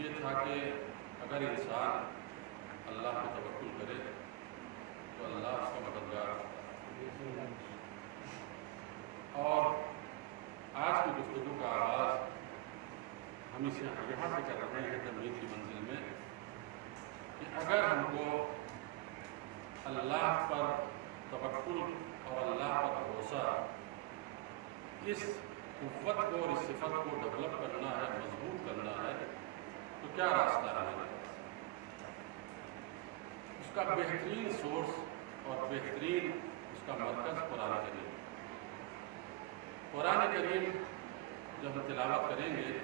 یہ تھا کہ اگر انسان اللہ پہ توکل کرے تو اللہ اس کا مددگار ہوتا ہے۔ اور آج کی گفتگو کا آغاز ہم اسے یہاں سے کر رہے ہیں تمہید کی منزل میں کہ اگر ہم کو اللہ پر توکل اور اللہ پر بھروسہ اس قوت کو اور اس صفت کو ڈیولپ کرنا ہے، مضبوط کرنا ہے، تو کیا راستہ ہے؟ اس کا بہترین سورس اور بہترین اس کا مرکز قرآن کریم۔ قرآن کریم جب ہم تلاوت کریں گے،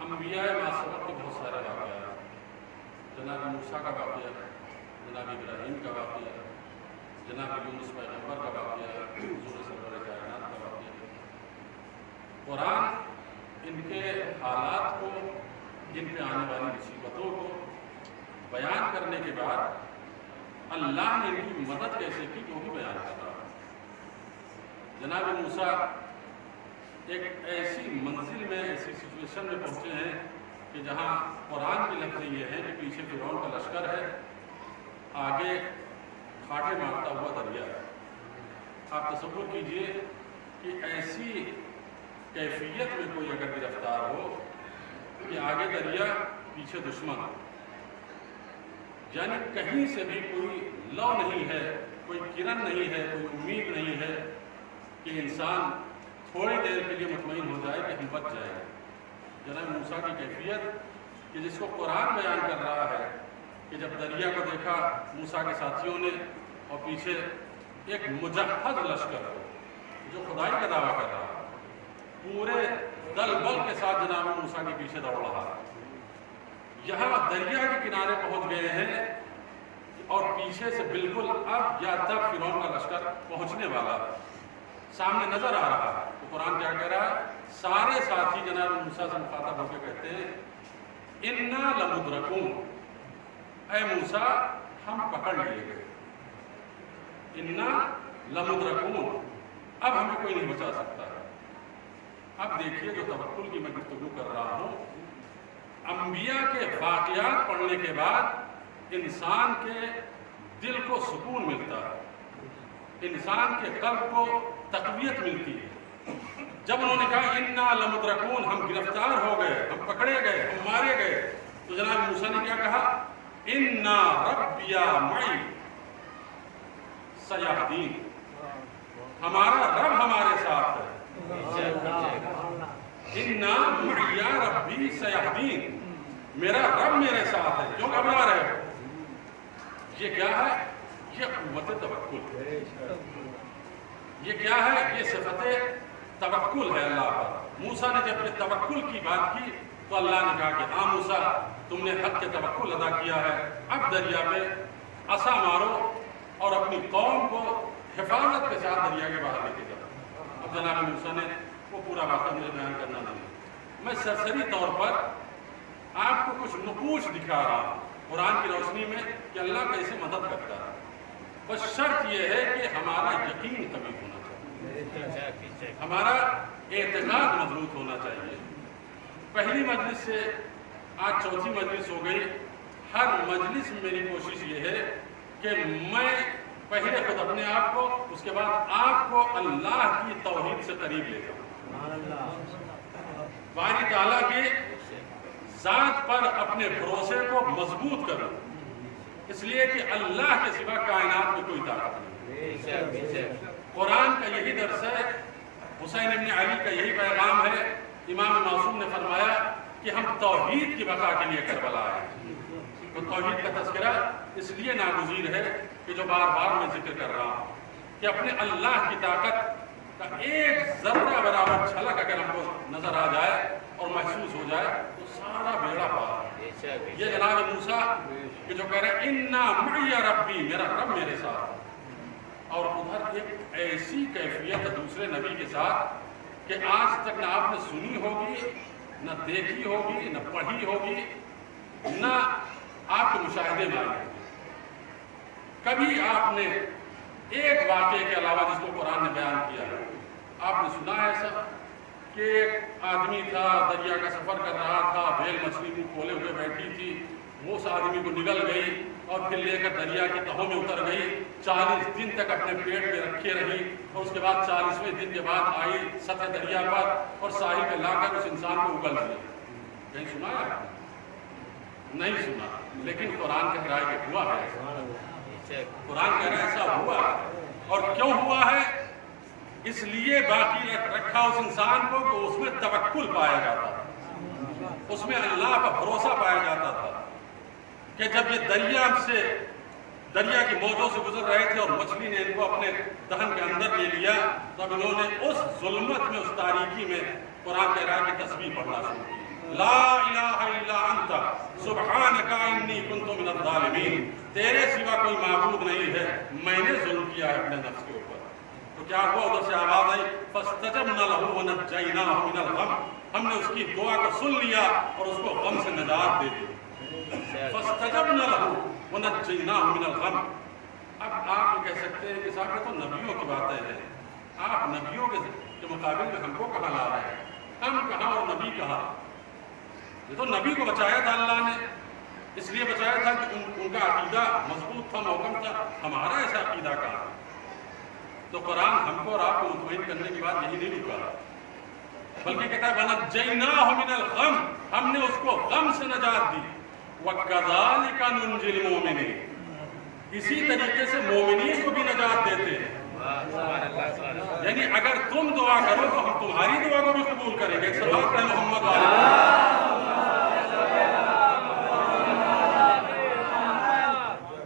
انبیاء معصومت کے بہت سارے واقعات، جناب موسیٰ کا واقعہ، جناب ابراہیم کا واقعہ، جناب یونس پیغمبر کا واقعہ، حضور سرور کائنات کا واقعہ، قرآن ان کے حالات کو، جن پہ آنے والی مصیبتوں کو بیان کرنے کے بعد اللہ نے ان کی مدد کیسے کی وہ بھی بیان کر رہا ہے۔ جناب موسیٰ ایک ایسی منزل میں، ایسی سچویشن میں پہنچے ہیں کہ جہاں قرآن کی لفظ یہ ہے کہ پیچھے فرعون کا لشکر ہے، آگے کھاٹے مارتا ہوا دریا ہے۔ آپ تصور کیجئے کہ ایسی کیفیت میں کوئی اگر گرفتار ہو کہ آگے دریا پیچھے دشمن، یعنی کہیں سے بھی کوئی لو نہیں ہے، کوئی کرن نہیں ہے، کوئی امید نہیں ہے کہ انسان تھوڑی دیر کے لیے مطمئن ہو جائے کہ ہم بچ جائیں۔ جناب موسیٰ کی کیفیت کہ جس کو قرآن بیان کر رہا ہے کہ جب دریا کو دیکھا موسیٰ کے ساتھیوں نے اور پیچھے ایک مجہز لشکر جو خدائی کا دعویٰ کر رہا ہے، پورے دل بل کے ساتھ جناب موسیٰ کے پیچھے دوڑ رہا ہے، یہاں دریا کے کنارے پہنچ گئے ہیں اور پیچھے سے بالکل اب یا تب فرعون کا لشکر پہنچنے والا ہے، سامنے نظر آ رہا ہے۔ تو قرآن کیا کہہ رہا ہے؟ سارے ساتھی جناب موسیٰ سے مخاطب ہو کے کہتے ہیں اِنَّا لَمُدْرَكُونَ، اے موسیٰ ہم پکڑ لیے گئے، اِنَّا لَمُدْرَكُونَ، اب ہمیں کوئی نہیں بچا سکتا ہے۔ اب دیکھیے جو توکل کی میں گفتگو کر رہا ہوں، انبیاء کے واقعات پڑھنے کے بعد انسان کے دل کو سکون ملتا ہے، انسان کے قلب کو تقویت ملتی ہے۔ جب انہوں نے کہا اِنَّا لَمُدْرَكُونَ، ہم گرفتار ہو گئے، ہم پکڑے گئے، ہم مارے گئے، تو جناب موسیٰ نے کیا کہا؟ اِنَّا رَبِّيَ مَعِي سَيَهْدِينِ، ہمارا رب ہمارے ساتھ ہے۔ اِنَّا مَعِيَ رَبِّي سَيَهْدِينِ، میرا رب میرے ساتھ ہے، کیوں گھبرا رہے ہو؟ یہ کیا ہے؟ یہ قوت توکل، یہ کیا ہے؟ یہ صفت توکل ہے اللہ پر۔ موسیٰ نے جب یہ توکل کی بات کی تو اللہ نے کہا کہ ہاں موسیٰ تم نے حق کے توکل ادا کیا ہے، اب دریا پہ عصا مارو اور اپنی قوم کو حفاظت کے ساتھ دریا کے باہر لے کے جاؤ۔ اب جناب موسیٰ نے وہ پورا واقعہ مجھے بیان کرنا نہیں، میں سرسری طور پر آپ کو کچھ نقوش دکھا رہا ہوں قرآن کی روشنی میں کہ اللہ کیسے مدد کرتا ہے۔ بس شرط یہ ہے کہ ہمارا یقین قوی ہونا چاہیے، ہمارا اعتقاد مضبوط ہونا چاہیے۔ پہلی مجلس سے آج چوتھی مجلس ہو گئی، ہر مجلس میں میری کوشش یہ ہے کہ میں پہلے خود اپنے آپ کو، اس کے بعد آپ کو اللہ کی توحید سے قریب لے جاؤں، باری تعالیٰ کی ذات پر اپنے بھروسے کو مضبوط کروں، اس لیے کہ اللہ کے سوا کائنات میں کوئی طاقت نہیں۔ قرآن کا یہی درس ہے، حسین ابن علی کا یہی پیغام ہے۔ امام معصوم نے فرمایا کہ ہم توحید کی بقا کے لیے کربلا آئے ہیں۔ تو توحید کا تذکرہ اس لیے ناگزیر ہے کہ جو بار بار میں ذکر کر رہا ہوں کہ اپنے اللہ کی طاقت کا ایک ذرہ برابر جھلک اگر ہم کو نظر آ جائے اور محسوس ہو جائے تو سارا بیڑا پار ہے۔ یہ جناب موسیٰ کہ جو کہہ رہے ہیں اِنَّا مَعِيَ رَبِّي، میرا رب میرے ساتھ، اور ادھر ایک ایسی کیفیت دوسرے نبی کے ساتھ کہ آج تک نہ آپ نے سنی ہوگی، نہ دیکھی ہوگی، نہ پڑھی ہوگی، نہ آپ کے مشاہدے میں آئی ہوگی۔ کبھی آپ نے ایک واقعے کے علاوہ جس کو قرآن نے بیان کیا ہے، آپ نے سنا ہے ایسا کہ کہ ایک آدمی تھا دریا کا سفر کر رہا تھا، بیل مچھلی منہ کھولے ہوئے بیٹھی تھی، وہ اس آدمی کو نگل گئی اور پھر لے کر دریا کی تہوں میں اتر گئی، 40 دن تک اپنے پیٹ میں رکھے رہی، اور اس کے بعد 40ویں دن کے بعد آئی سطح دریا پر اور ساحل پہ لا کر اس انسان کو اگل دیا۔ کہیں سنا ہے؟ نہیں سنا، لیکن قرآن کہہ رہا ہے کہ ہوا ہے، قرآن کہہ رہا ہے ایسا ہوا ہے۔ اور کیوں ہوا ہے؟ اس لیے باقی رکھا اس انسان کو کہ اس میں توکل پایا جاتا تھا، اس میں اللہ کا بھروسہ پایا جاتا تھا، کہ جب یہ دریا کی موجوں سے گزر رہے تھے اور مچھلی نے ان کو اپنے دہن کے اندر لے لیا، تب انہوں نے اس ظلمت میں، اس تاریکی میں قرآن کہہ رہا ہے کہ تسبیح پڑھنا شروع کی، لا الہ الا انت سبحانک انی کنت من الظالمین، تیرے سوا کوئی معبود نہیں ہے، میں نے ظلم کیا ہے اپنے نفس کے اوپر۔ تو کیا ہوا؟ ادھر سے آواز آئی فاستجبنا لہ ونجیناہ من الغم، ہم نے اس کی دعا کو سن لیا اور اس کو غم سے نجات دے دی۔ فاستجبنا لہ ونجیناہ من الغم۔ اب آپ یہ کہہ سکتے ہیں کہ صاحب یہ تو نبیوں کی باتیں ہیں، آپ نبیوں کے مقابل میں ہم کو کہاں لا رہے ہیں؟ ہم کہاں اور نبی کہاں؟ یہ تو نبی کو بچایا تھا اللہ نے، اس لیے بچایا تھا کہ ان کا عقیدہ مضبوط تھا، محکم تھا، ہمارا ایسا عقیدہ کہاں؟ تو قرآن ہم کو اور آپ کو مطمئن کرنے کی بات یہی نہیں رکا، بلکہ کہتا ہے وَنَجَّيْنَاهُ مِنَ الْغَمِّ، ہم نے اس کو غم سے نجات دی، وَكَذَلِكَ نُنْجِي الْمُؤْمِنِينَ، اسی طریقے سے مومنین کو بھی نجات دیتے ہیں۔ یعنی اگر تم دعا کرو تو ہم تمہاری دعا کو بھی قبول کریں گے۔ ایک صلوات پڑھیں محمد علیہ۔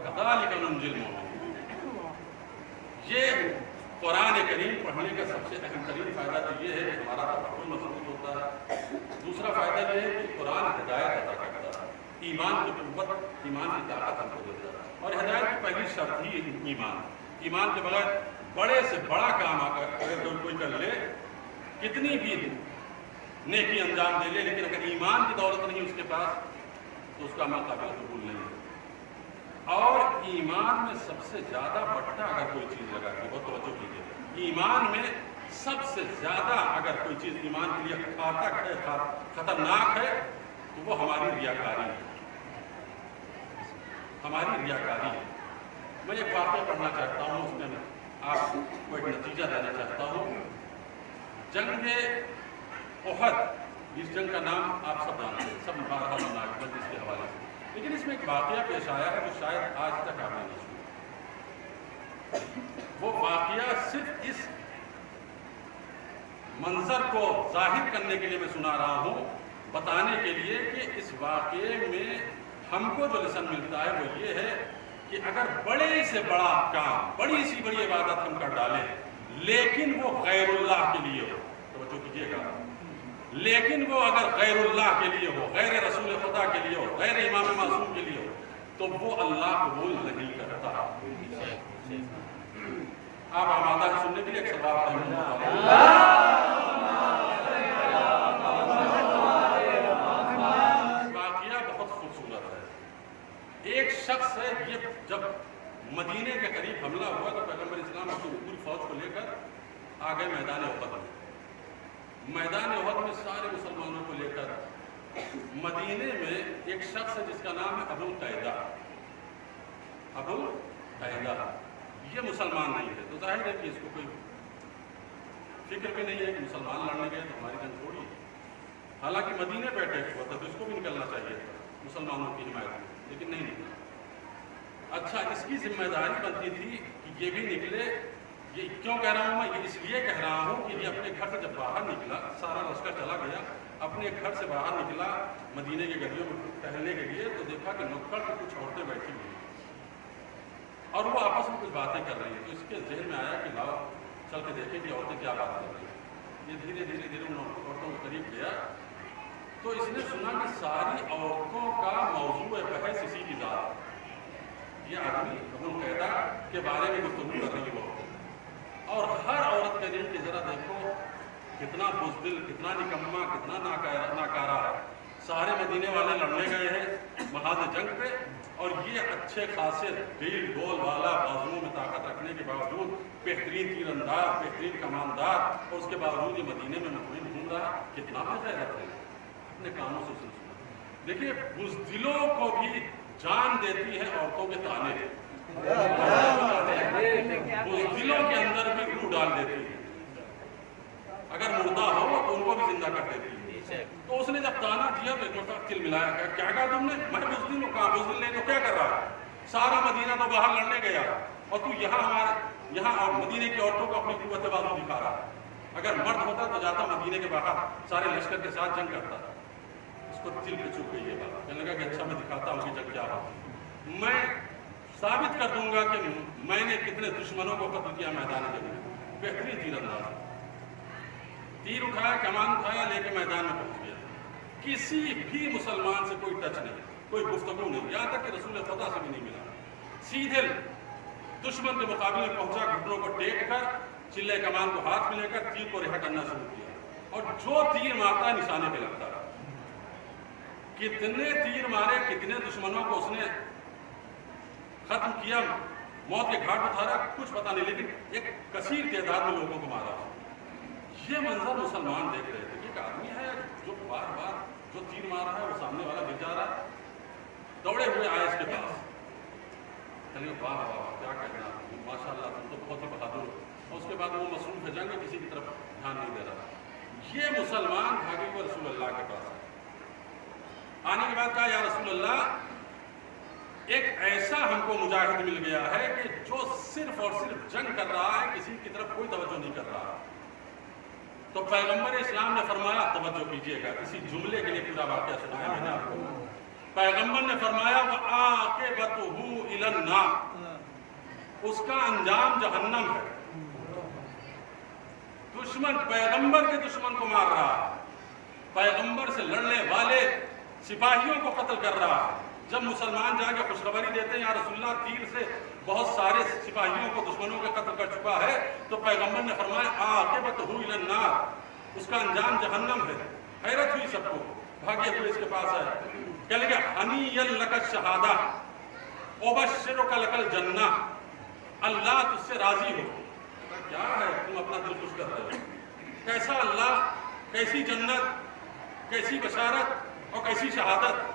كَذَلِكَ نُنْجِي الْمُؤْمِنِينَ۔ یہ قرآن کریم پڑھنے کا سب سے اہم ترین فائدہ تو یہ ہے کہ ہمارا تفکر مضبوط ہوتا ہے۔ دوسرا فائدہ یہ ہے کہ قرآن ہدایت عطا کرتا ہے، ایمان کی قوت، ایمان کی طاقت ہم کو دیتا ہے، اور ہدایت کی پہلی شرط ہی ایمان۔ ایمان کے بغیر بڑے سے بڑا کام اگر کوئی کر لے، کتنی بھی نیکی انجام دے لے، لیکن اگر ایمان کی دولت نہیں اس کے پاس تو اس کا عمل قابل قبول نہیں ہے۔ اور ایمان میں سب سے زیادہ بٹا اگر کوئی چیز لگا کے، بہت توجہ کیجیے، ایمان میں سب سے زیادہ اگر کوئی چیز ایمان کے لیے گھاتک ہے، خطرناک ہے، تو وہ ہماری ریاکاری ہے، ہماری ریاکاری ہے۔ میں ایک واقعہ پڑھنا چاہتا ہوں، اس میں آپ کو ایک نتیجہ دینا چاہتا ہوں۔ جنگ احد، جس جنگ کا نام آپ سب جانتے ہیں، سب بارہا مناقبت اس کے حوالے سے، لیکن اس میں ایک واقعہ پیش آیا ہے جو شاید آج تک آپ نے نہیں سنا۔ وہ واقعہ صرف اس منظر کو ظاہر کرنے کے لیے میں سنا رہا ہوں، بتانے کے لیے کہ اس واقعے میں ہم کو جو لیسن ملتا ہے وہ یہ ہے کہ اگر بڑے سے بڑا کام، بڑی سی بڑی عبادت ہم کر ڈالیں، لیکن وہ غیر اللہ کے لیے ہو، توجہ کیجیے گا، لیکن وہ اگر غیر اللہ کے لیے ہو، غیر رسول خدا کے لیے ہو، غیر امام معصوم کے لیے ہو، تو وہ اللہ قبول نہیں کرتا۔ آپ آمادہ ہیں سننے کے لیے؟ ایک صلوات پڑھیں۔ واقعہ بہت خوبصورت ہے۔ ایک شخص ہے، یہ جب مدینے کے قریب حملہ ہوا تو پیغمبر اسلام اپنی پوری فوج کو لے کر آ گئے میدان احد میں۔ میدان احد میں سارے مسلمانوں کو لے کر مدینے میں ایک شخص ہے جس کا نام ہے ابو القیدہ۔ ابو القیدہ یہ مسلمان نہیں ہے، تو ظاہر ہے کہ اس کو کوئی فکر بھی نہیں ہے کہ مسلمان لڑنے گئے تو ہماری جنگ تھوڑی ہے۔ حالانکہ مدینے پہ اٹیک ہوا تھا تو اس کو بھی نکلنا چاہیے تھا مسلمانوں کی حمایت میں، لیکن نہیں نکلا۔ اچھا، اس کی ذمہ داری بنتی تھی کہ یہ بھی نکلے۔ یہ کیوں کہہ رہا ہوں میں؟ یہ اس لیے کہہ رہا ہوں کہ یہ اپنے گھر سے جب باہر نکلا، سارا لشکر چلا گیا، اپنے گھر سے باہر نکلا مدینے کے گلیوں میں ٹہلنے کے لیے، تو دیکھا کہ نکڑ پہ کچھ عورتیں بیٹھی ہوئی اور وہ آپس میں کچھ باتیں کر رہی ہیں۔ تو اس کے ذہن میں آیا کہ لاؤ چل کے دیکھیں کہ عورتیں کیا بات کر رہی ہیں۔ یہ دھیرے دھیرے دھیرے ان عورتوں کے قریب گیا تو اس نے سنا کہ ساری عورتوں کا موضوع بحث اسی کی ذات ہے۔ یہ آدمی ابو القیدہ کے بارے میں گفتگو کر رہی ہے، اور ہر عورت کے دل کی ذرا دیکھو کتنا بزدل، کتنا نکما، کتنا ناکارہ ہے۔ سارے مدینے والے لڑنے گئے ہیں محاذ جنگ پہ، اور یہ اچھے خاصے ڈیل ڈول والا، بازوؤں میں طاقت رکھنے کے باوجود بہترین تیر انداز، بہترین کماندار، اور اس کے باوجود یہ مدینے میں مطمئن سن رہا کتنا غیرت ہے، اپنے کانوں سے سنا۔ دیکھیے بزدلوں کو بھی جان دیتی ہے عورتوں کے تانے، بزدلوں کے اندر بھی روح ڈال دیتی ہے، اگر مردہ ہو تو ان کو بھی زندہ کر دیتی ہے۔ تو اس نے جب تانا دیا تو ایک مرتبہ تل ملایا، کیا کہا تم نے؟ میں بزدل ہوں۔ کہاں بزدل نہیں تو کیا کر رہا ہے؟ سارا مدینہ تو باہر لڑنے گیا اور تو یہاں مدینے کی عورتوں کو اپنی قوت بازو دکھا رہا ہے۔ اگر مرد ہوتا تو جاتا مدینے کے باہر سارے لشکر کے ساتھ جنگ کرتا۔ اس کو دل پہ چپ گئی یہ بات، کہنے لگا کہ اچھا میں دکھاتا ہوں کہ جنگ کیا ہوتی، میں ثابت کر دوں گا کہ میں نے کتنے دشمنوں کو قتل کیا میدان جنگ میں۔ بہترین تیر انداز، تیر اٹھایا، کمان اٹھایا، لے کے میدان میں پہنچ گیا۔ کسی بھی مسلمان سے کوئی ٹچ نہیں، کوئی گفتگو نہیں، یہاں تک کہ رسول خدا سے بھی نہیں ملا۔ سیدھے دشمن کے مقابلے میں پہنچا، گھٹنوں کو ٹیک کر چلے کمان کو ہاتھ میں لے کر تیر کو رہا کرنا شروع کیا، اور جو تیر مارتا ہے نشانے پہ لگتا ہے۔ کتنے تیر مارے، کتنے دشمنوں کو اس نے ختم کیا، موت کے گھاٹ اتارا، کچھ پتہ نہیں، لیکن ایک کثیر تعداد میں لوگوں کو مارا۔ یہ منظر مسلمان دیکھ رہے تھے کہ ایک آدمی ہے جو بار بار جو تیر مار رہا ہے وہ سامنے والا گر جا رہا ہے۔ دوڑے ہوئے آئے اس کے پاس، کہنے لگے واہ واہ کیا کہنا، ماشاء اللہ تم تو بہت ہی بہادر ہو۔ اور اس کے بعد وہ مصروف جنگ میں کسی کی طرف دھیان نہیں دے رہا۔ یہ مسلمان بھاگے ہوئے رسول اللہ کے پاس آنے کے بعد کہا یا رسول اللہ ایک ایسا ہم کو مجاہد مل گیا ہے کہ جو صرف اور صرف جنگ کر رہا ہے، کسی کی طرف کوئی توجہ نہیں کر رہا۔ تو پیغمبر اسلام نے فرمایا توجہ کیجئے گا، اسی جملے کے لیے پورا واقعہ سنایا میں نے آپ کو۔ پیغمبر نے فرمایا وَعَاقِبَتُهُ إِلَى النَّارِ، اس کا انجام جہنم ہے۔ دشمن پیغمبر کے دشمن کو مار رہا ہے، پیغمبر سے لڑنے والے سپاہیوں کو قتل کر رہا ہے۔ جب مسلمان جا کے خوشخبری دیتے ہیں یا رسول اللہ تیر سے بہت سارے سپاہیوں کو دشمنوں کے قتل کر چکا ہے، تو پیغمبر نے فرمایا عاقبتہ الی النار، اس کا انجام جہنم ہے۔ حیرت ہوئی سب کو، بھاگے ہوئے اس کے پاس آئے، کہنے لگے ہنیئا لک الشہادہ ابشرک لک الجنہ، اللہ تجھ سے راضی ہو۔ کیا ہے تم اپنا دل خوش کر رہے ہو؟ کیسا اللہ، کیسی جنت، کیسی بشارت اور کیسی شہادت۔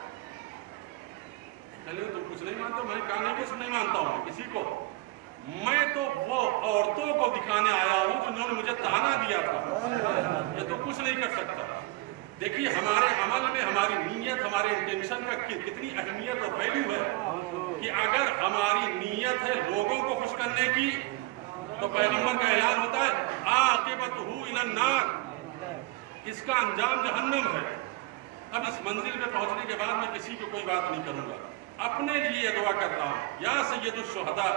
تم کچھ نہیں مانتے؟ میں کہا نہیں کچھ نہیں مانتا ہوں کسی کو، میں تو وہ عورتوں کو دکھانے آیا ہوں جنہوں نے مجھے تانا دیا تھا، یہ تو کچھ نہیں کر سکتا۔ دیکھیے ہمارے عمل میں ہماری نیت، ہمارے انٹینشن کا کتنی اہمیت اور ویلیو ہے کہ اگر ہماری نیت ہے لوگوں کو خوش کرنے کی تو پیغمبر کا اعلان ہوتا ہے عاقبتہ الی النار، اس کا انجام جہنم ہے۔ اب اس منزل میں پہنچنے کے بعد میں کسی کو کوئی بات نہیں کروں گا، اپنے لیے یہ دعا کر رہا ہوں یا سید الشہداء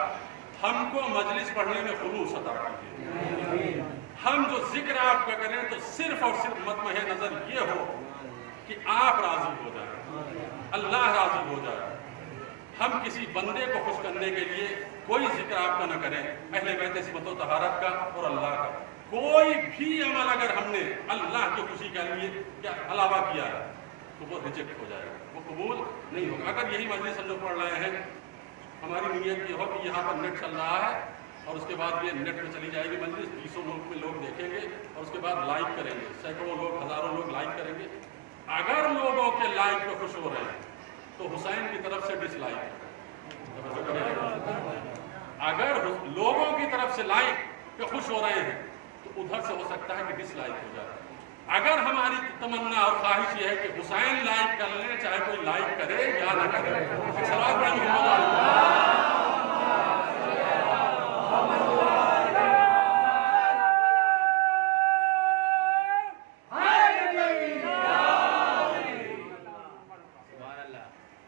ہم کو مجلس پڑھنے میں خلوص عطا کیجیے، ہم جو ذکر آپ کا کریں تو صرف اور صرف مطمع نظر یہ ہو کہ آپ راضی ہو جائیں، اللہ راضی ہو جائے۔ ہم کسی بندے کو خوش کرنے کے لیے کوئی ذکر آپ کا نہ کریں، اہل بیت عصمت و طہارت کا اور اللہ کا۔ کوئی بھی عمل اگر ہم نے اللہ کی خوشی کے لیے کیا علاوہ کیا ہے تو وہ ریجیکٹ ہو جائے گا، وہ قبول نہیں ہوگا۔ اگر یہی مجلس ہم جو پڑھ رہے ہیں ہماری نیت یہ ہو کہ یہاں پر نیٹ چل رہا ہے اور اس کے بعد یہ نیٹ میں چلی جائے گی مجلس، 20 ملک میں لوگ دیکھیں گے اور اس کے بعد لائک کریں گے، سینکڑوں لوگ، ہزاروں لوگ لائک کریں گے۔ اگر لوگوں کے لائک پہ خوش ہو رہے ہیں تو حسین کی طرف سے ڈس لائک، اگر لوگوں کی طرف سے لائک پہ خوش ہو رہے ہیں تو ادھر سے ہو سکتا ہے کہ ڈس لائک ہو جائے۔ اگر ہماری تمنا اور خواہش یہ ہے کہ حسین لائک کر لیں، چاہے کوئی لائک کرے یا نہ کرے، صلوات پڑھیں محمد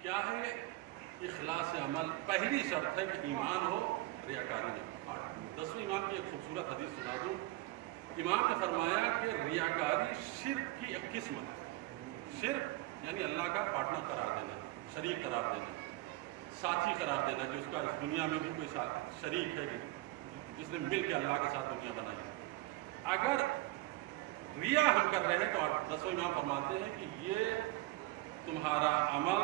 کیا ہے اخلاص عمل؟ پہلی شرط ہے کہ ایمان ہو، ریاکاری نہیں۔ 10ویں امام کی ایک خوبصورت حدیث سنا دوں۔ امام نے فرمایا کہ ریاکاری شرک کی ایک قسم ہے۔ شرک یعنی اللہ کا پارٹنر قرار دینا، شریک قرار دینا، ساتھی قرار دینا، کہ اس کا اس دنیا میں بھی کوئی شریک ہے جس نے مل کے اللہ کے ساتھ دنیا بنائی۔ اگر ریا ہم کر رہے ہیں تو 10ویں امام فرماتے ہیں کہ یہ تمہارا عمل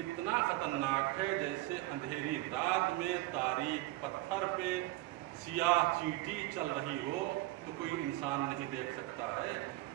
اتنا خطرناک ہے جیسے اندھیری رات میں تاریک پتھر پہ سیاہ چینٹی چل رہی ہو تو کوئی انسان نہیں دیکھ سکتا ہے،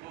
2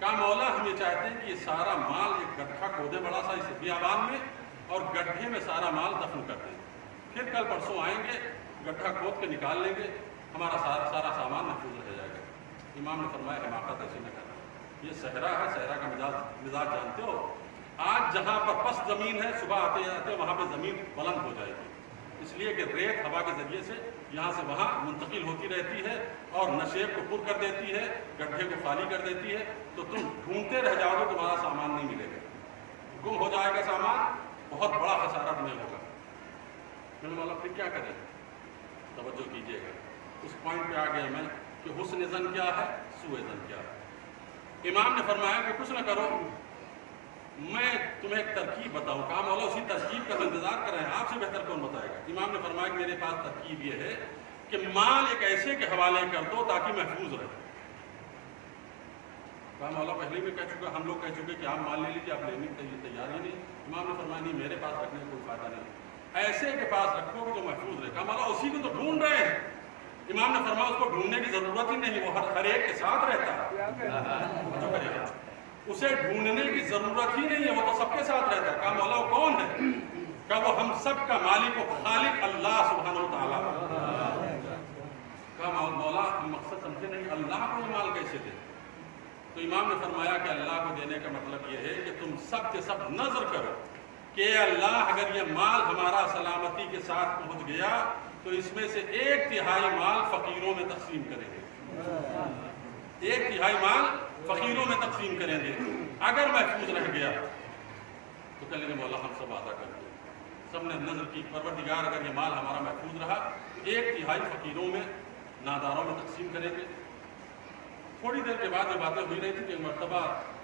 کہا مولا ہم یہ چاہتے ہیں کہ یہ سارا مال ایک گڈھا کھودے بڑا سا اس بیابان میں اور گڈھے میں سارا مال دفن کر دیں، پھر کل پرسوں آئیں گے گڈھا کھود کے نکال لیں گے، ہمارا سارا سامان محفوظ رہ جائے گا۔ امام نے فرمایا حماقت ایسے نہ کرنا، یہ صحرا ہے، صحرا کا مزاج جانتے ہو، آج جہاں پر پست زمین ہے صبح آتے آتے وہاں پہ زمین بلند ہو جائے گی، اس لیے کہ ریت ہوا کے ذریعے سے یہاں سے وہاں منتقل ہوتی رہتی ہے اور نشیب کو پر کر دیتی ہے، گڈھے کو خالی کر دیتی ہے، تو تم ڈھونڈتے رہ جاؤ گے تمہارا سامان نہیں ملے گا، گم ہو جائے گا سامان، بہت بڑا خسارہ تمہیں ہوگا۔ میں نے بولا پھر کیا کریں؟ توجہ کیجیے گا، اس پوائنٹ پہ آ گیا میں کہ حسن ظن کیا ہے، سوء ظن کیا ہے۔ امام نے فرمایا کہ کچھ نہ کرو، میں تمہیں ایک ترکیب بتاؤں۔ کہا مولا اسی ترکیب کا انتظار کر رہے ہیں، آپ سے بہتر کون بتائے گا؟ امام نے فرمایا کہ میرے پاس ترکیب یہ ہے کہ مال ایک ایسے کے حوالے کر دو تاکہ محفوظ رہے۔ کہا مولا پہلے بھی کہہ چکا، ہم لوگ کہہ چکے کہ آپ مال لے لیجیے، آپ لینے کے لیے تیار ہی نہیں۔ امام نے فرمایا نہیں، میرے پاس رکھنے کا کوئی فائدہ نہیں، ایسے کے پاس رکھو گے تو محفوظ رہے۔ کہا مولا اسی کو تو ڈھونڈ رہے ہیں۔ امام نے فرمایا اس کو ڈھونڈنے کی ضرورت ہی نہیں، وہ ہر ایک کے ساتھ رہتا ہے، جو کرے گا اسے ڈھونڈنے کی ضرورت ہی نہیں ہے، وہ تو سب کے ساتھ رہتا ہے۔ کہا مولا وہ کون ہے؟ کہا وہ ہم سب کا مالک و خالق اللہ سبحانہ و تعالیٰ۔ کہا مولا ہم مقصد سمجھے نہیں، اللہ کو یہ مال کیسے دے؟ تو امام نے فرمایا کہ اللہ کو دینے کا مطلب یہ ہے کہ تم سب کے سب نظر کرو کہ اللہ اگر یہ مال ہمارا سلامتی کے ساتھ پہنچ گیا تو اس میں سے 1/3 مال فقیروں میں تقسیم کریں گے، 1/3 مال فقیروں میں تقسیم کریں گے۔ اگر محفوظ رہ گیا تو کہیں گے مولا ہم سب وعدہ کر دیں، سب نے نظر کی پروردگار اگر یہ مال ہمارا محفوظ رہا 1/3 فقیروں میں ناداروں میں تقسیم کریں گے۔ تھوڑی دیر کے بعد یہ باتیں ہوئی رہی تھی کہ ایک مرتبہ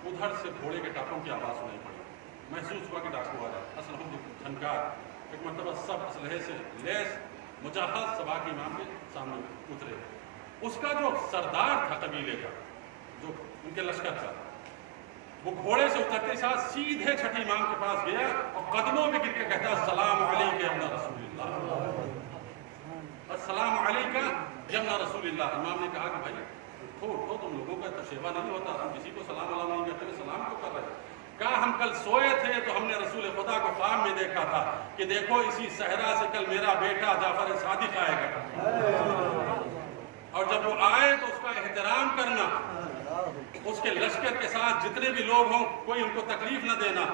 ادھر سے گھوڑے کے ٹاپوں کی آواز سنائی پڑی، محسوس ہوا کہ ڈاکو آ رہا، اسلحوں کی جھنکار۔ ایک مرتبہ سب اسلحے سے لیس مجہز سبا کے امام کے سامنے اترے۔ اس کا جو سردار تھا قبیلے کا، جو ان کے لشکر تھا، وہ گھوڑے سے اترتے ساتھ سیدھے چھٹے امام کے پاس گیا اور قدموں پہ گر کے کہتا السلام علیکہ یا ابن رسول اللہ، السلام علیکہ یا ابن رسول اللہ۔ امام نے کہا کہ بھائی اٹھو، تم لوگوں کا تشیبہ نہیں ہوتا، ہم کسی کو سلام علیکم نہیں کرتے، سلام کیوں کر رہے؟ کہا ہم کل سوئے تھے تو ہم نے رسول خدا کو خواب میں دیکھا تھا کہ دیکھو اسی صحرا سے کل میرا بیٹا جعفر صادق آئے گا، اور جب وہ آئے تو اس کا احترام کرنا، اس کے لشکر کے ساتھ جتنے بھی لوگ ہوں کوئی ان کو تکلیف نہ دینا،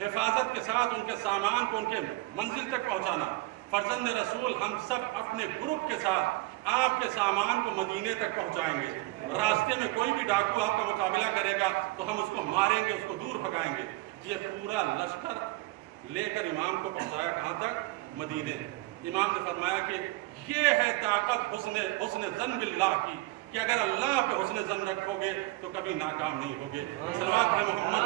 حفاظت کے ساتھ ان کے سامان کو ان کے منزل تک پہنچانا۔ فرزند رسول ہم سب اپنے گروپ کے ساتھ آپ کے سامان کو مدینے تک پہنچائیں گے، راستے میں کوئی بھی ڈاکو آپ کا مقابلہ کرے گا تو ہم اس کو ماریں گے، اس کو دور بھگائیں گے۔ یہ پورا لشکر لے کر امام کو پہنچایا کہاں تک؟ مدینے۔ امام نے فرمایا کہ یہ ہے طاقت حسن ظن باللہ کی، کہ اگر اللہ پہ حسن ظن رکھو گے تو کبھی ناکام نہیں ہوگے۔ صلوات ہے محمد۔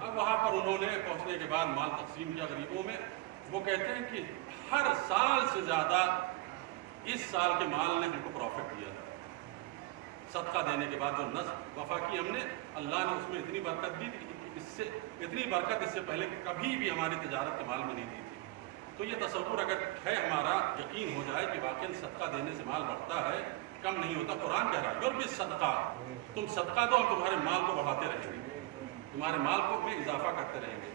اب وہاں پر انہوں نے پہنچنے کے بعد مال تقسیم کیا غریبوں میں۔ وہ کہتے ہیں کہ ہر سال سے زیادہ اس سال کے مال نے ہم کو پروفٹ دیا تھا۔ صدقہ دینے کے بعد جو نصف وفا کی ہم نے، اللہ نے اس میں اتنی برکت دی کہ اتنی برکت اس سے پہلے کبھی بھی ہماری تجارت کے مال میں نہیں دی تھی۔ تو یہ تصور اگر ہے ہمارا، یقین ہو جائے کہ واقعی صدقہ دینے سے مال بڑھتا ہے، کم نہیں ہوتا۔ قرآن کہہ رہا ہے یربی صدقہ، تم صدقہ دو ہم تمہارے مال کو بڑھاتے رہیں گے، تمہارے مال کو میں اضافہ کرتے رہیں گے۔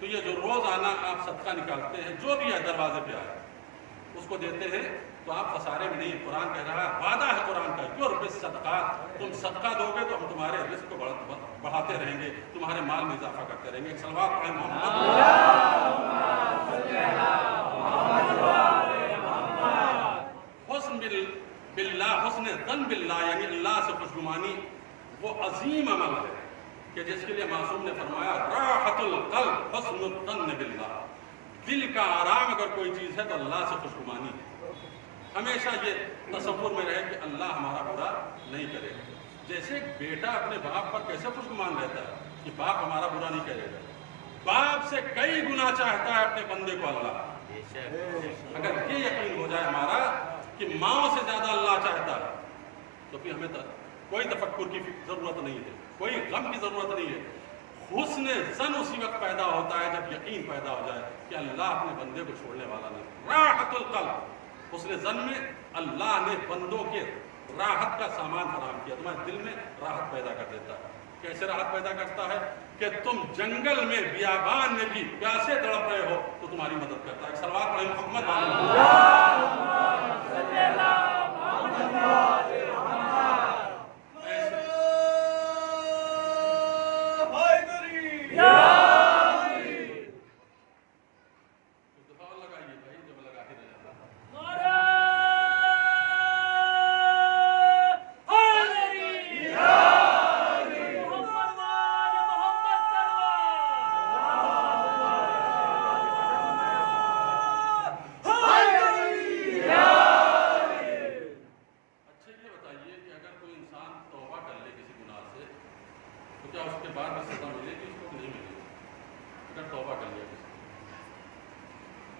تو یہ جو روزانہ آپ صدقہ نکالتے ہیں، جو بھی ہے دروازے پہ آئے اس کو دیتے ہیں تو آپ خسارے میں نہیں۔ قرآن کہہ رہا ہے، وعدہ ہے قرآن کا یربی صدقات، تم صدقہ دو گے تو ہم تمہارے رزق کو بڑھاتے رہیں گے، تمہارے مال میں اضافہ کرتے رہیں گے۔ ایک صلوات پڑھیں محمد۔ حسن باللہ، حسن ظن باللہ یعنی اللہ سے خوشگمانی، وہ عظیم عمل ہے کہ جس کے لیے معصوم نے فرمایا راحت القلب حسن الظن باللہ، دل کا آرام اگر کوئی چیز ہے تو اللہ سے خوشگمانی ہے۔ ہمیشہ یہ تصور میں رہے کہ اللہ ہمارا برا نہیں کرے گا۔ جیسے ایک بیٹا اپنے باپ پر کیسے خوشگمان رہتا ہے کہ باپ ہمارا برا نہیں کرے گا، باپ سے کئی گنا چاہتا ہے اپنے بندے کو اللہ۔ اگر یہ یقین ہو جائے ہمارا کہ ماں سے زیادہ اللہ چاہتا ہے تو پھر ہمیں کوئی تفکر کی ضرورت نہیں ہے، کوئی غم کی ضرورت نہیں ہے۔ حسن زن اسی وقت پیدا ہوتا ہے جب یقین پیدا ہو جائے کہ اللہ اپنے بندے کو چھوڑنے والا نہیں. راحت القلب، حسن زن میں اللہ نے بندوں کے راحت کا سامان فراہم کیا، تمہارے دل میں راحت پیدا کر دیتا ہے. کیسے راحت پیدا کرتا ہے؟ کہ تم جنگل میں بیابان میں بھی پیاسے تڑپ رہے ہو تو تمہاری مدد کرتا ہے. صلوات پڑھیں محمد.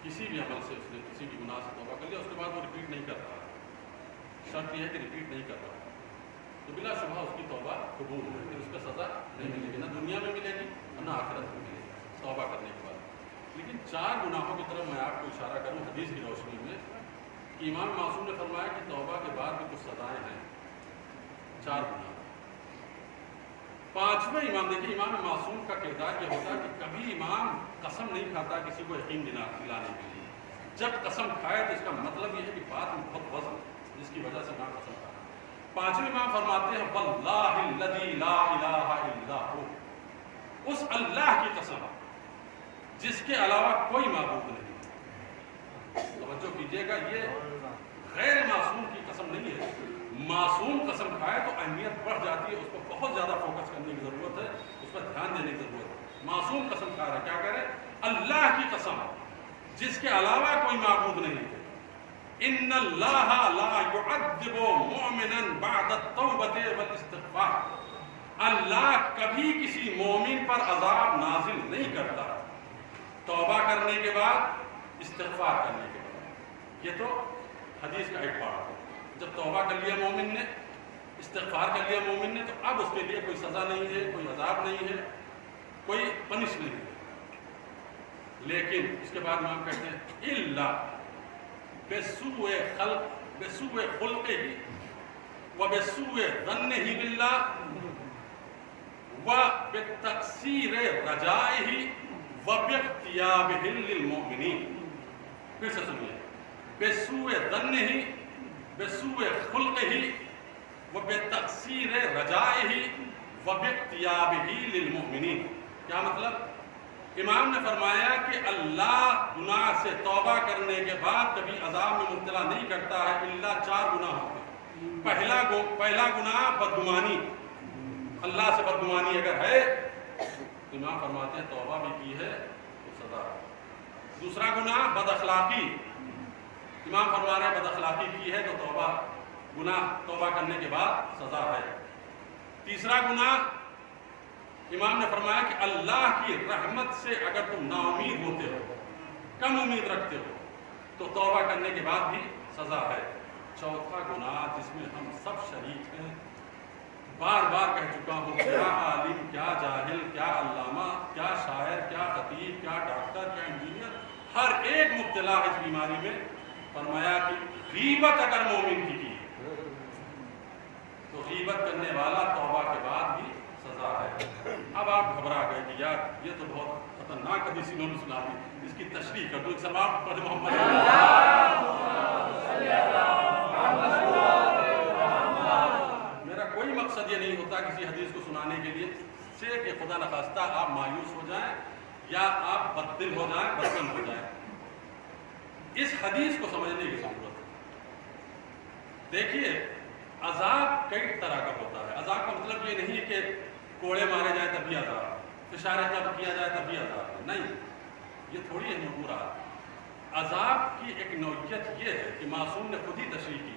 کسی بھی عمل سے اس نے کسی بھی گناہ سے توبہ کر لیا، اس کے بعد وہ ریپیٹ نہیں کر رہا، شرط یہ ہے کہ ریپیٹ نہیں کر رہا، تو بلا شبہ اس کی توبہ قبول ہے، پھر اس کا سزا نہیں ملے گی، نہ دنیا میں ملے گی اور نہ آخرت میں ملے گی توبہ کرنے کے بعد. لیکن 4 گناہوں کی طرف میں آپ کو اشارہ کروں حدیث کی روشنی میں کہ امام معصوم نے فرمایا کہ توبہ کے بعد بھی کچھ سزائیں ہیں. 4 گناہ. 5ویں امام، دیکھیے امام معصوم کا کردار یہ ہوتا ہے کہ کبھی امام قسم نہیں کھاتا کسی کو یقین دلانے کے لیے. جب قسم کھائے تو اس کا مطلب یہ ہے کہ بات میں بہت وزن جس کی وجہ سے امام قسم کھاتا. 5ویں امام فرماتے ہیں واللہ الذی لا الہ الا ہو، اس اللہ کی قسم جس کے علاوہ کوئی معبود نہیں. توجہ کیجیے گا، یہ غیر معصوم کی قسم نہیں ہے. معصوم قسم کھائے تو اہمیت بڑھ جاتی ہے، اس کو بہت زیادہ فوکس کرنے کی ضرورت ہے، اس پر دھیان دینے کی ضرورت ہے. معصوم قسم کھا رہا ہے، کیا کرے؟ اللہ کی قسم جس کے علاوہ کوئی معبود نہیں ہے. ان اللہ لا يعذب مؤمنا بعد التوبہ والاستغفار، اللہ کبھی کسی مومن پر عذاب نازل نہیں کرتا توبہ کرنے کے بعد، استغفار کرنے کے بعد. یہ تو حدیث کا ایک پارٹ ہے. جب توبہ کر لیا مومن نے، استغفار کر لیا مومن نے، تو اب اس کے لیے کوئی سزا نہیں ہے، کوئی عذاب نہیں ہے، کوئی پنش نہیں ہے. لیکن اس کے بعد امام کہتے ہیں الا بسوء خلقہ وبسوء ظنہ باللہ وبتقصیر رجائہ وباغتیابہ للمؤمنین. پھر سے سنیے، بسوء ظنہ، بسوء خلقہ وبتقصیر رجائہ وباغتیابہ للمؤمنین. کیا مطلب؟ امام نے فرمایا کہ اللہ گناہ سے توبہ کرنے کے بعد کبھی عذاب میں مبتلا نہیں کرتا ہے الا 4 گناہ ہوتے. پہلا گناہ بدگمانی، اللہ سے بدگمانی اگر ہے تو امام فرماتے ہیں توبہ بھی کی ہے تو سزا ہے. دوسرا گناہ بد اخلاقی، امام فرما رہے ہیں بد اخلاقی کی ہے تو توبہ کرنے کے بعد سزا ہے. تیسرا گناہ امام نے فرمایا کہ اللہ کی رحمت سے اگر تم نا امید ہوتے ہو، کم امید رکھتے ہو، تو توبہ کرنے کے بعد بھی سزا ہے. چوتھا گناہ جس میں ہم سب شریک ہیں، بار بار کہہ چکا ہوں، کیا عالم، کیا جاہل، کیا علامہ، کیا شاعر، کیا خطیب، کیا ڈاکٹر، کیا انجینئر، ہر ایک مبتلا ہے اس بیماری میں. فرمایا کہ غیبت اگر مومن کی تو غیبت کرنے والا توبہ کے بعد بھی سزا ہے. اب آپ گھبرا گئے کہ یار یہ تو بہت خطرناک حدیث انہوں نے سنا دی، اس کی تشریح کر دو. ایک سلام پڑھ محمد. میرا کوئی مقصد یہ نہیں ہوتا کسی حدیث کو سنانے کے لیے سے کہ خدا نخواستہ آپ مایوس ہو جائیں یا آپ بددل ہو جائیں، بدقن ہو جائیں. اس حدیث کو سمجھنے کی ضرورت ہے. دیکھیے عذاب کئی طرح کا ہوتا ہے. عذاب کا مطلب یہ نہیں کہ کوڑے مارے جائے تب بھی عذاب، فشار قبر کیا جائے تب بھی عذاب نہیں. یہ تھوڑی ہے نبورات. عذاب کی ایک نوعیت یہ ہے کہ معصوم نے خود ہی تشریح کی،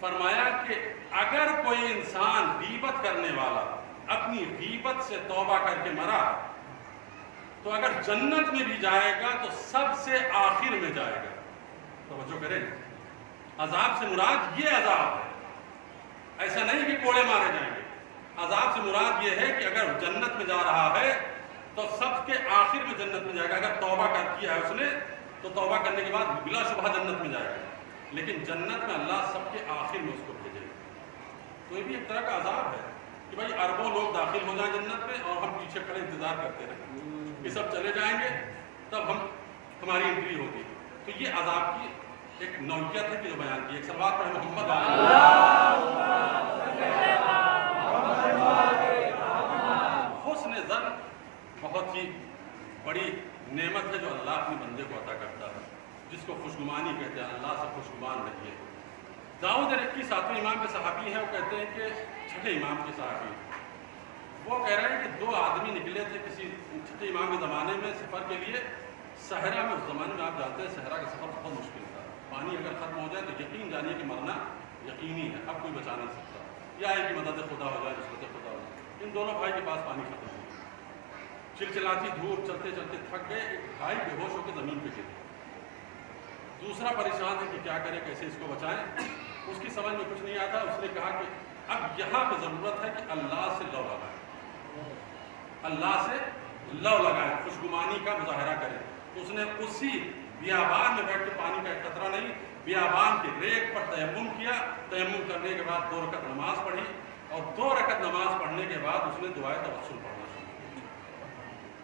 فرمایا کہ اگر کوئی انسان غیبت کرنے والا اپنی غیبت سے توبہ کر کے مرا تو اگر جنت میں بھی جائے گا تو سب سے آخر میں جائے گا. توجہ کریں، عذاب سے مراد یہ عذاب ہے، ایسا نہیں کہ کوڑے مارے جائیں گے. عذاب سے مراد یہ ہے کہ اگر جنت میں جا رہا ہے تو سب کے آخر میں جنت میں جائے گا. اگر توبہ کیا ہے اس نے تو توبہ کرنے کے بعد بلا شبہ جنت میں جائے گا, لیکن جنت میں اللہ سب کے آخر میں اس کو بھیجے گا. تو یہ بھی ایک طرح کا عذاب ہے کہ بھائی اربوں لوگ داخل ہو جائیں جنت میں اور ہم پیچھے کھڑے انتظار کرتے رہیں کہ سب چلے جائیں گے تب ہماری انٹری ہوگی. تو یہ عذاب کی ایک نوعیت ہے کہ جو بیان کی. ایک صلوات پڑھیں محمد حسن ظن بہت ہی بڑی نعمت ہے جو اللہ اپنے بندے کو عطا کرتا ہے, جس کو خوشگمانی کہتے ہیں. اللہ سے خوشگمان رہیے. داؤد رکی 7ویں امام کے صحابی ہیں, وہ کہتے ہیں کہ 6ٹھے امام کے صحابی, وہ کہہ رہے ہیں کہ 2 آدمی نکلے تھے کسی 6ٹھے امام کے زمانے میں سفر کے لیے صحرا میں. اس زمانے میں آپ جانتے ہیں صحرا کا سفر بہت مشکل تھا. پانی اگر ختم ہو جائے تو یقین جانیے کہ مرنا یقینی ہے, اب کوئی بچا نہیں سکتا, یا ہے کہ مدد خدا ہو جائے, نصرت خدا ہو جائے. ان دونوں بھائی کے پاس پانی ختم ہو گیا, چلچلاتی دھوپ, چلتے چلتے تھک گئے. ایک بھائی بے ہوش ہو کے زمین پہ گر, دوسرا پریشان ہے کہ کیا کرے, کیسے اس کو بچائیں. اس کی سمجھ میں کچھ نہیں آتا. اس نے کہا کہ اب یہاں پہ ضرورت ہے کہ اللہ سے لو لگائیں, اللہ سے لو لگائیں, خوشگمانی کا مظاہرہ کریں. اس نے اسی بیابان میں بیٹھ کے, پانی کا ایک قطرہ نہیں, بیابان کے ریت پر تیمم کیا. تیمم کرنے کے بعد 2 رکعت نماز پڑھی, اور 2 رکعت نماز پڑھنے کے بعد اس نے دعائے توسل پڑھنا شروع کیا.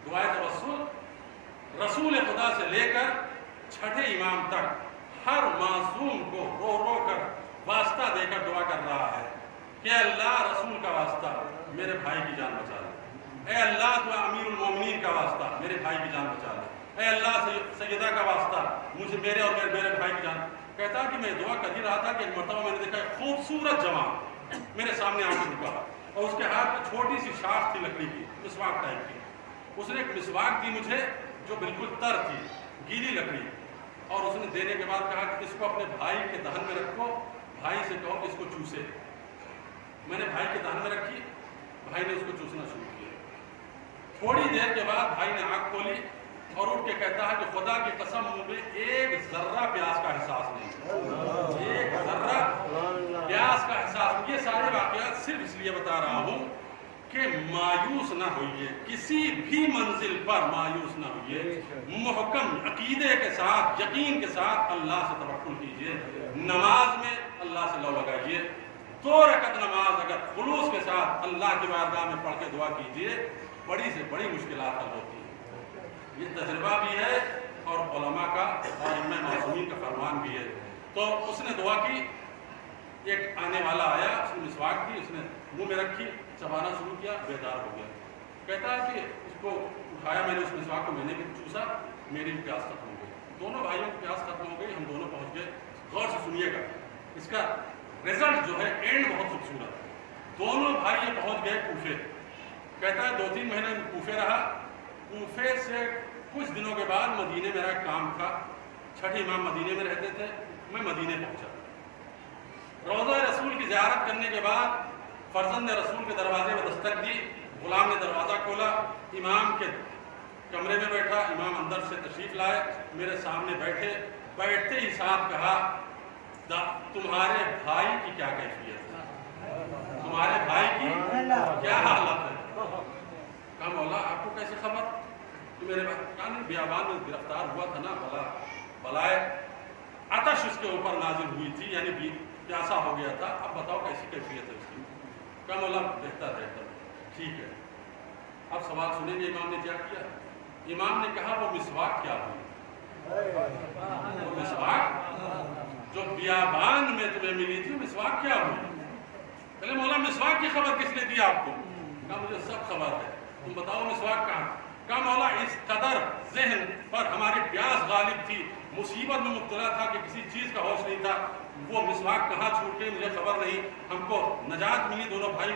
دعائے توسل رسول خدا سے لے کر 6ٹھے امام تک ہر معصوم کو رو رو کر واسطہ دے کر دعا کر رہا ہے کہ اللہ رسول کا واسطہ میرے بھائی کی جان بچا لے. اے اللہ تو امیر المومنین کا واسطہ میرے بھائی کی جان بچا لے. اے اللہ سیدہ کا واسطہ مجھے, میرے اور میرے بھائی کی جان. کہتا کہ میں دعا کر ہی رہا تھا کہ ایک مرتبہ میں نے دیکھا ایک خوبصورت جوان میرے سامنے آ کے رکا, اور اس کے ہاتھ میں چھوٹی سی شاخ تھی لکڑی کی, مسواک ٹائپ کی. اس نے ایک مسواک دی مجھے جو بالکل تر تھی, گیلی لکڑی, اور اس نے دینے کے بعد کہا کہ اس کو اپنے بھائی کے دہن میں رکھو, بھائی سے کہو کہ اس کو چوسے. میں نے بھائی کے دہن میں رکھی, بھائی نے اس کو چوسنا شروع کیا. تھوڑی دیر کے بعد بھائی نے آنکھ کھولی اور اٹھ کے کہتا ہے کہ خدا کی قسم مجھے ایک ذرہ پیاس کا احساس نہیں, ایک ذرہ پیاس کا احساس. یہ سارے واقعات صرف اس لیے بتا رہا ہوں کہ مایوس نہ ہوئیے, کسی بھی منزل پر مایوس نہ ہوئیے. محکم عقیدے کے ساتھ, یقین کے ساتھ اللہ سے توکل کیجیے. نماز میں اللہ سے لو لگائیے. 2 رکعت نماز اگر خلوص کے ساتھ اللہ کی بارگاہ میں پڑھ کے دعا کیجیے, بڑی سے بڑی مشکلات حل ہوتی ہیں. یہ تجربہ بھی ہے اور علماء کا اور ائمہ معصومین کا فرمان بھی ہے. تو اس نے دعا کی, ایک آنے والا آیا, اس نے مسواک دی, اس نے منہ میں رکھی, چبانا شروع کیا, بیدار ہو گیا. کہتا ہے کہ اس کو اٹھایا میں نے, اس مسواک کو میں نے بھی چوسا, میری بھی پیاس ختم ہو گئی. دونوں بھائیوں کی پیاس ختم ہو گئی, ہم دونوں پہنچ گئے. غور سے سنیے گا, اس کا رزلٹ جو ہے اینڈ بہت خوبصورت ہے. دونوں بھائی یہ پہنچ گئے کوفے. کہتا ہے 2-3 مہینے کوفے رہا. کوفے سے کچھ دنوں کے بعد مدینے میرا ایک کام تھا. 6ٹھے امام مدینے میں رہتے تھے, میں مدینے پہنچا. روضہ رسول کی زیارت کرنے کے بعد فرزند رسول کے دروازے میں دستک دی. غلام نے دروازہ کھولا, امام کے کمرے میں بیٹھا. امام اندر سے تشریف لائے, میرے سامنے بیٹھے. بیٹھتے ہی ساتھ کہا تمہارے بھائی کی کیا کیفیت ہے, تمہارے بھائی کی کیا حالت ہے. کہا مولا آپ کو کیسے خبر کہ میرے بھائی بیابان میں گرفتار ہوا تھا نا, بلائے آتش اس کے اوپر نازل ہوئی تھی, یعنی پیاسا ہو گیا تھا. اب بتاؤ کیسی کیفیت ہے اس کی. کہا مولا بہتر ہے. ٹھیک ہے, اب سوال سنیں گے امام نے کیا کیا. امام نے کہا وہ مسواک کیا ہوئی, وہ مسواک جو بیابان میں تمہیں ملی تھی, مسواک کیا ہوئی. پہلے مولا مسواک کی خبر کس نے دی آپ کو. کہا مجھے سب خبر ہے, تم بتاؤ مسواک کہاں. کہا مولا اس قدر ذہن پر ہماری پیاس غالب تھی, مصیبت میں مبتلا تھا کہ کسی چیز کا ہوش نہیں تھا. وہ مسواک کہاں چھوٹ گئی مجھے خبر نہیں. ہم کو نجات ملی, دونوں بھائی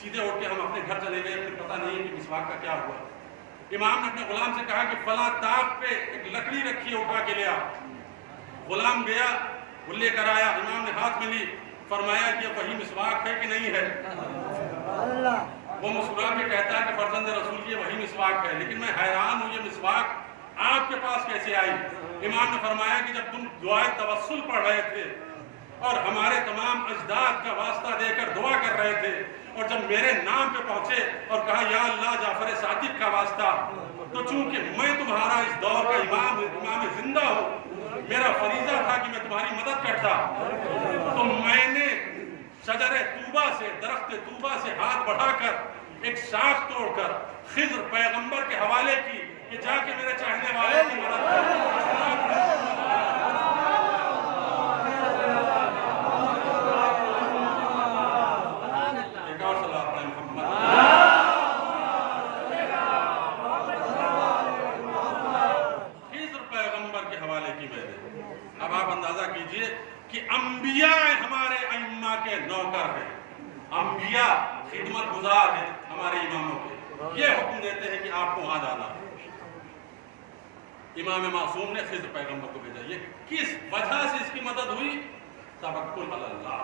سیدھے اٹھ کے ہم اپنے گھر چلے گئے, پھر پتہ نہیں کہ مسواک کا کیا ہوا. امام نے اپنے غلام سے کہا کہ فلاں طاق پہ ایک لکڑی رکھی ہے, اٹھا کے لے آ. غلام گیا, وہ لے کر آیا. امام نے ہاتھ میں لی, فرمایا کہ وہی مسواک ہے کہ نہیں ہے. وہ مسکرا کے کہتا ہے کہ فرزند رسول یہ وہی مسواک ہے, لیکن میں حیران ہوں یہ مسواک آپ کے پاس کیسے آئی. امام نے فرمایا کہ جب تم دعائے توسل پڑھ رہے تھے اور ہمارے تمام اجداد کا واسطہ دے کر دعا کر رہے تھے, اور جب میرے نام پہ پہنچے اور کہا یا اللہ جعفر صادق کا واسطہ، تو چونکہ میں تمہارا اس دور کا امام زندہ ہوں، میرا فریضہ تھا کہ میں تمہاری مدد کرتا، تو میں نے شجر طوبہ سے، درخت طوبہ سے ہاتھ بڑھا کر ایک شاخ توڑ کر خضر پیغمبر کے حوالے کی کہ جا کے میرے چاہنے والے کی مدد کر۔ ایک اور صلاۃ پڑھیں محمد۔ خضر پیغمبر کے حوالے کی میں نے۔ اب آپ اندازہ کیجئے کہ انبیاء ہمارے ائمہ کے نوکر ہیں، انبیاء خدمت گزار ہیں ہمارے اماموں کے، یہ حکم دیتے ہیں کہ آپ کو وہاں جانا ہے۔ امام معصوم نے خضر پیغمبر کو بھیجا۔ یہ کس وجہ سے اس کی مدد ہوئی؟ توکل علی اللہ،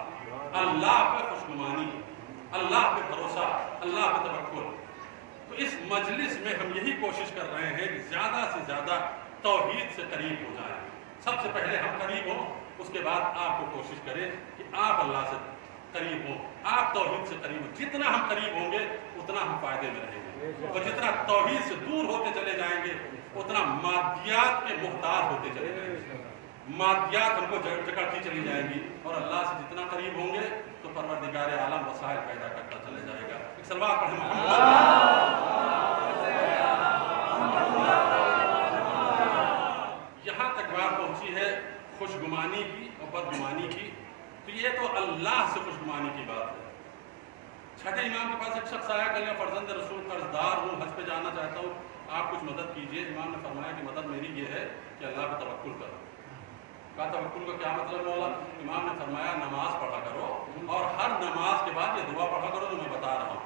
اللہ پہ خوشگمانی، اللہ پہ بھروسہ، اللہ پہ توکل۔ تو اس مجلس میں ہم یہی کوشش کر رہے ہیں کہ زیادہ سے زیادہ توحید سے قریب ہو جائیں۔ سب سے پہلے ہم قریب ہوں، اس کے بعد آپ کو کوشش کریں کہ آپ اللہ سے قریب ہوں، آپ توحید سے قریب ہوں۔ جتنا ہم قریب ہوں گے اتنا ہم فائدے میں رہیں گے، اور جتنا توحید سے دور ہوتے چلے جائیں گے اتنا مادیات کے محتاج ہوتے چلے جائیں گے، مادیات ہم کو جکڑتی چلی جائیں گی، اور اللہ سے جتنا قریب ہوں گے تو پروردگار عالم وسائل پیدا کرتا چلے جائے گا۔ ایک صلوات پڑھیں محمد۔ یہاں تک بات پہنچی ہے خوشگمانی کی اور بدگمانی کی، تو یہ تو اللہ سے خوشگمانی کی بات ہے۔ چھٹے امام کے پاس ایک شخص آیا کہ میں فرزند رسول قرضدار ہوں، حج پہ جانا چاہتا ہوں، آپ کچھ مدد کیجئے۔ امام نے فرمایا کہ مدد میری یہ ہے کہ اللہ پہ توکل کرو۔ کہا توکل کا کیا مطلب مولا؟ امام نے فرمایا نماز پڑھا کرو، اور ہر نماز کے بعد یہ دعا پڑھا کرو جو میں بتا رہا ہوں۔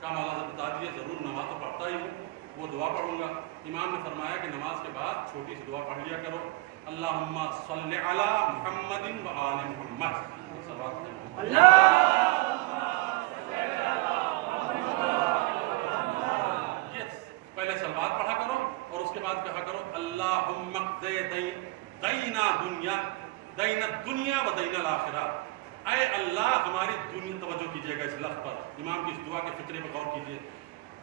کہا مولا سے بتا دیجیے، ضرور نماز تو پڑھتا ہی ہوں، وہ دعا پڑھوں گا۔ امام نے فرمایا کہ نماز کے بعد چھوٹی سی دعا پڑھ لیا کرو، اللہم صلی علی محمد و آل محمد۔ پہلے صلوات پڑھا کرو اور اس کے بعد کہا کرو اللہم اقضِ دینا دین الدنیا و دین الآخرہ۔ اے اللہ ہماری دنیا، توجہ کیجئے گا اس لفظ پر، امام کی اس دعا کے فکرے پر غور کیجئے۔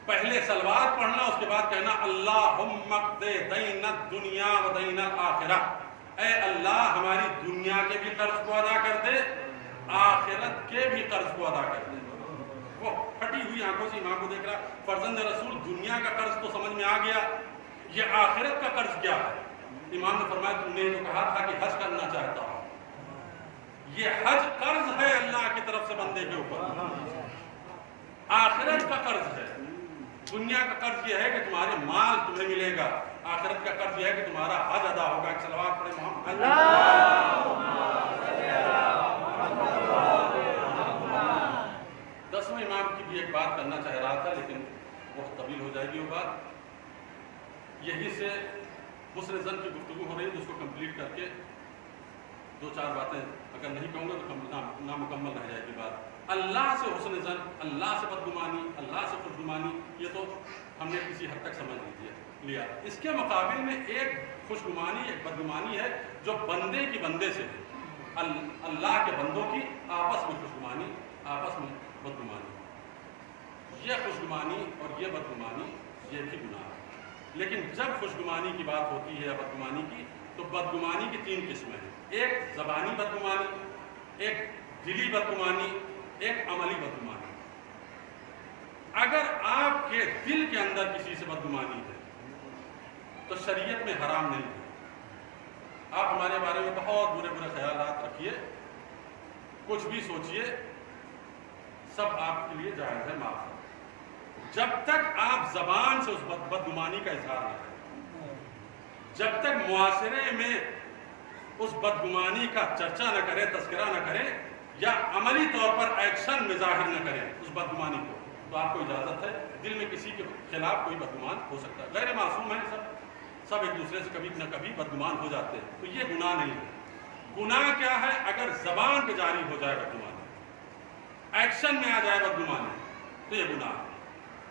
پہلے صلوات پڑھنا، اس کے بعد کہنا اللہم اقضِ دین الدنیا و دین الآخرہ۔ اے اللہ ہماری دنیا کے بھی قرض کو ادا کر دے، آخرت کے بھی قرض کو ادا کر دے۔ وہ پھٹی ہوئی آنکھوں سے امام کو دیکھ رہا، فرزند رسول دنیا کا قرض تو سمجھ میں آ گیا، یہ آخرت کا قرض کیا ہے؟ امام نے فرمایا تم نے تو کہا تھا کہ حج کرنا چاہتا ہوں، یہ حج قرض ہے اللہ کی طرف سے بندے کے اوپر، آخرت کا قرض ہے۔ دنیا کا قرض یہ ہے کہ تمہارے مال تمہیں ملے گا، آخرت کا قرض یہ ہے کہ تمہارا حج ادا ہوگا۔ ایک صلوات پڑھیں محمد۔ دسویں امام کی بھی ایک بات کرنا چاہ رہا تھا لیکن بہت طویل ہو جائے گی وہ بات۔ یہی سے حسن ظن کی گفتگو ہو رہی ہے، تو اس کو کمپلیٹ کر کے دو چار باتیں اگر نہیں کہوں گا تو نامکمل رہ جائے گی بات۔ اللہ سے حسن ظن، اللہ سے بدگمانی، اللہ سے خوشگمانی، یہ تو ہم نے کسی حد تک سمجھ لیا۔ اس کے مقابل میں ایک خوشگمانی، ایک بدگمانی ہے جو بندے کی بندے سے ہے، اللہ کے بندوں کی آپس میں خوشگمانی، آپس میں بدگمانی۔ یہ خوشگمانی اور یہ بدگمانی یہ بھی گناہ ہے، لیکن جب خوشگمانی کی بات ہوتی ہے یا بدگمانی کی، تو بدگمانی کی تین قسمیں ہیں، ایک زبانی بدگمانی، ایک دلی بدگمانی، ایک عملی بدگمانی۔ اگر آپ کے دل کے اندر کسی سے بدگمانی ہے تو شریعت میں حرام نہیں ہے۔ آپ ہمارے بارے میں بہت برے برے خیالات رکھیے، کچھ بھی سوچئے، سب آپ کے لیے جائز ہے، معاف ہے، جب تک آپ زبان سے اس بدگمانی کا اظہار نہ کریں، جب تک معاشرے میں اس بدگمانی کا چرچا نہ کریں، تذکرہ نہ کریں، یا عملی طور پر ایکشن میں ظاہر نہ کریں اس بدگمانی کو، تو آپ کو اجازت ہے دل میں کسی کے خلاف کوئی بدگمان ہو سکتا ہے۔ غیر معصوم ہیں سب ایک دوسرے سے کبھی نہ کبھی بدگمان ہو جاتے ہیں، تو یہ گناہ نہیں ہے۔ گناہ کیا ہے؟ اگر زبان پہ جاری ہو جائے بدگمانی، ایکشن میں آ جائے بدگمانی، تو یہ گناہ ہے۔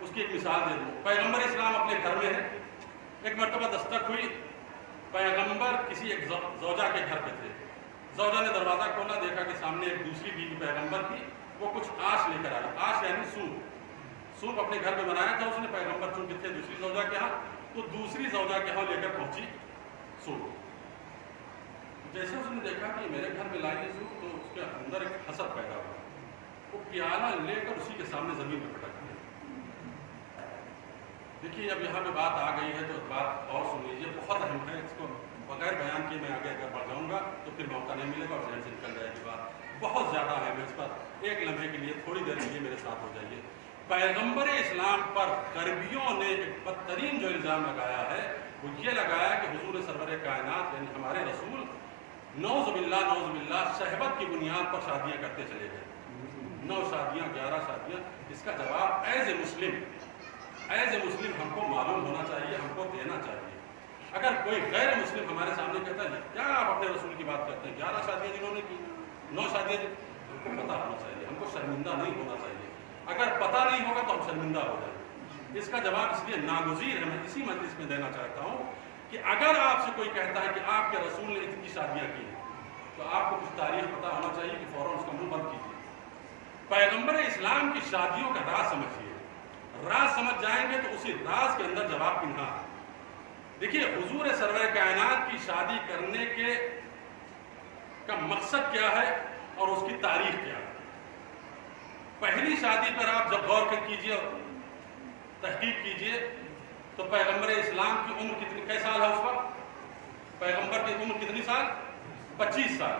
اس کی ایک مثال دے دوں، پیغمبر اسلام اپنے گھر میں ہے، ایک مرتبہ دستک ہوئی، پیغمبر کسی ایک زوجہ کے گھر پہ تھے، زوجہ نے دروازہ کھولا، دیکھا کہ سامنے ایک دوسری بیوی پیغمبر کی وہ کچھ آش لے کر آئی. آش یعنی سوپ اپنے گھر میں بنایا تھا اس نے. پیغمبر چونکہ تھے دوسری زوجہ کے ہاں, تو دوسری زوجہ کے ہاں لے کر پہنچی سوپ. جیسے اس نے دیکھا کہ میرے گھر میں لائی سوپ, تو اس کے اندر ایک حسد پیدا ہوا. وہ پیالہ لے کر اسی کے سامنے زمین پہ پٹک دیا. دیکھیے اب یہاں پہ بات آ گئی ہے تو بات اور سن لیجیے, بہت اہم ہے. اس کو بغیر بیان کیے میں آگے اگر بڑھ جاؤں گا تو پھر موقع نہیں ملے گا اور ذہن سے نکل جائے گی بات. بہت زیادہ اہم ہے, اس پر ایک لمحے کے لیے تھوڑی دیر کے لیے میرے ساتھ ہو جائیے. پیغمبر اسلام پر غربیوں نے ایک بدترین جو الزام لگایا ہے وہ یہ لگایا کہ حضور سرور کائنات یعنی ہمارے رسول نعوذ باللہ شہوت کی بنیاد پر شادیاں کرتے چلے گئے. 9 شادیاں 11 شادیاں. اس کا جواب ایز اے مسلم ہم کو معلوم ہونا چاہیے, ہم کو دینا چاہیے. اگر کوئی غیر مسلم ہمارے سامنے کہتا ہے کیا آپ اپنے رسول کی بات کرتے ہیں, 11 شادیاں جنہوں نے کی, 9 شادیاں, ہم کو پتہ ہونا چاہیے, ہم کو شرمندہ نہیں ہونا چاہیے. اگر پتہ نہیں ہوگا تو ہم شرمندہ ہو جائیں. اس کا جواب اس لیے ناگزیر ہے, میں اسی مجلس میں دینا چاہتا ہوں کہ اگر آپ سے کوئی کہتا ہے کہ آپ کے رسول نے اتنی شادیاں کی ہیں تو آپ کو کچھ تاریخ پتہ ہونا چاہیے کہ فوراً اس کا منہ بند کیجیے. پیغمبر اسلام کی شادیوں کا راز سمجھیے. راز سمجھ جائیں گے تو اسی راز کے اندر جواب پنہا ہے. دیکھیے حضور سرور کائنات کی شادی کرنے کا مقصد کیا ہے اور اس کی تاریخ کیا ہے. پہلی شادی پر آپ جب غور کیجیے اور تحقیق کیجیے تو پیغمبر اسلام کی عمر کئی سال ہے اس وقت؟ پیغمبر کی عمر کتنی سال؟ 25 سال.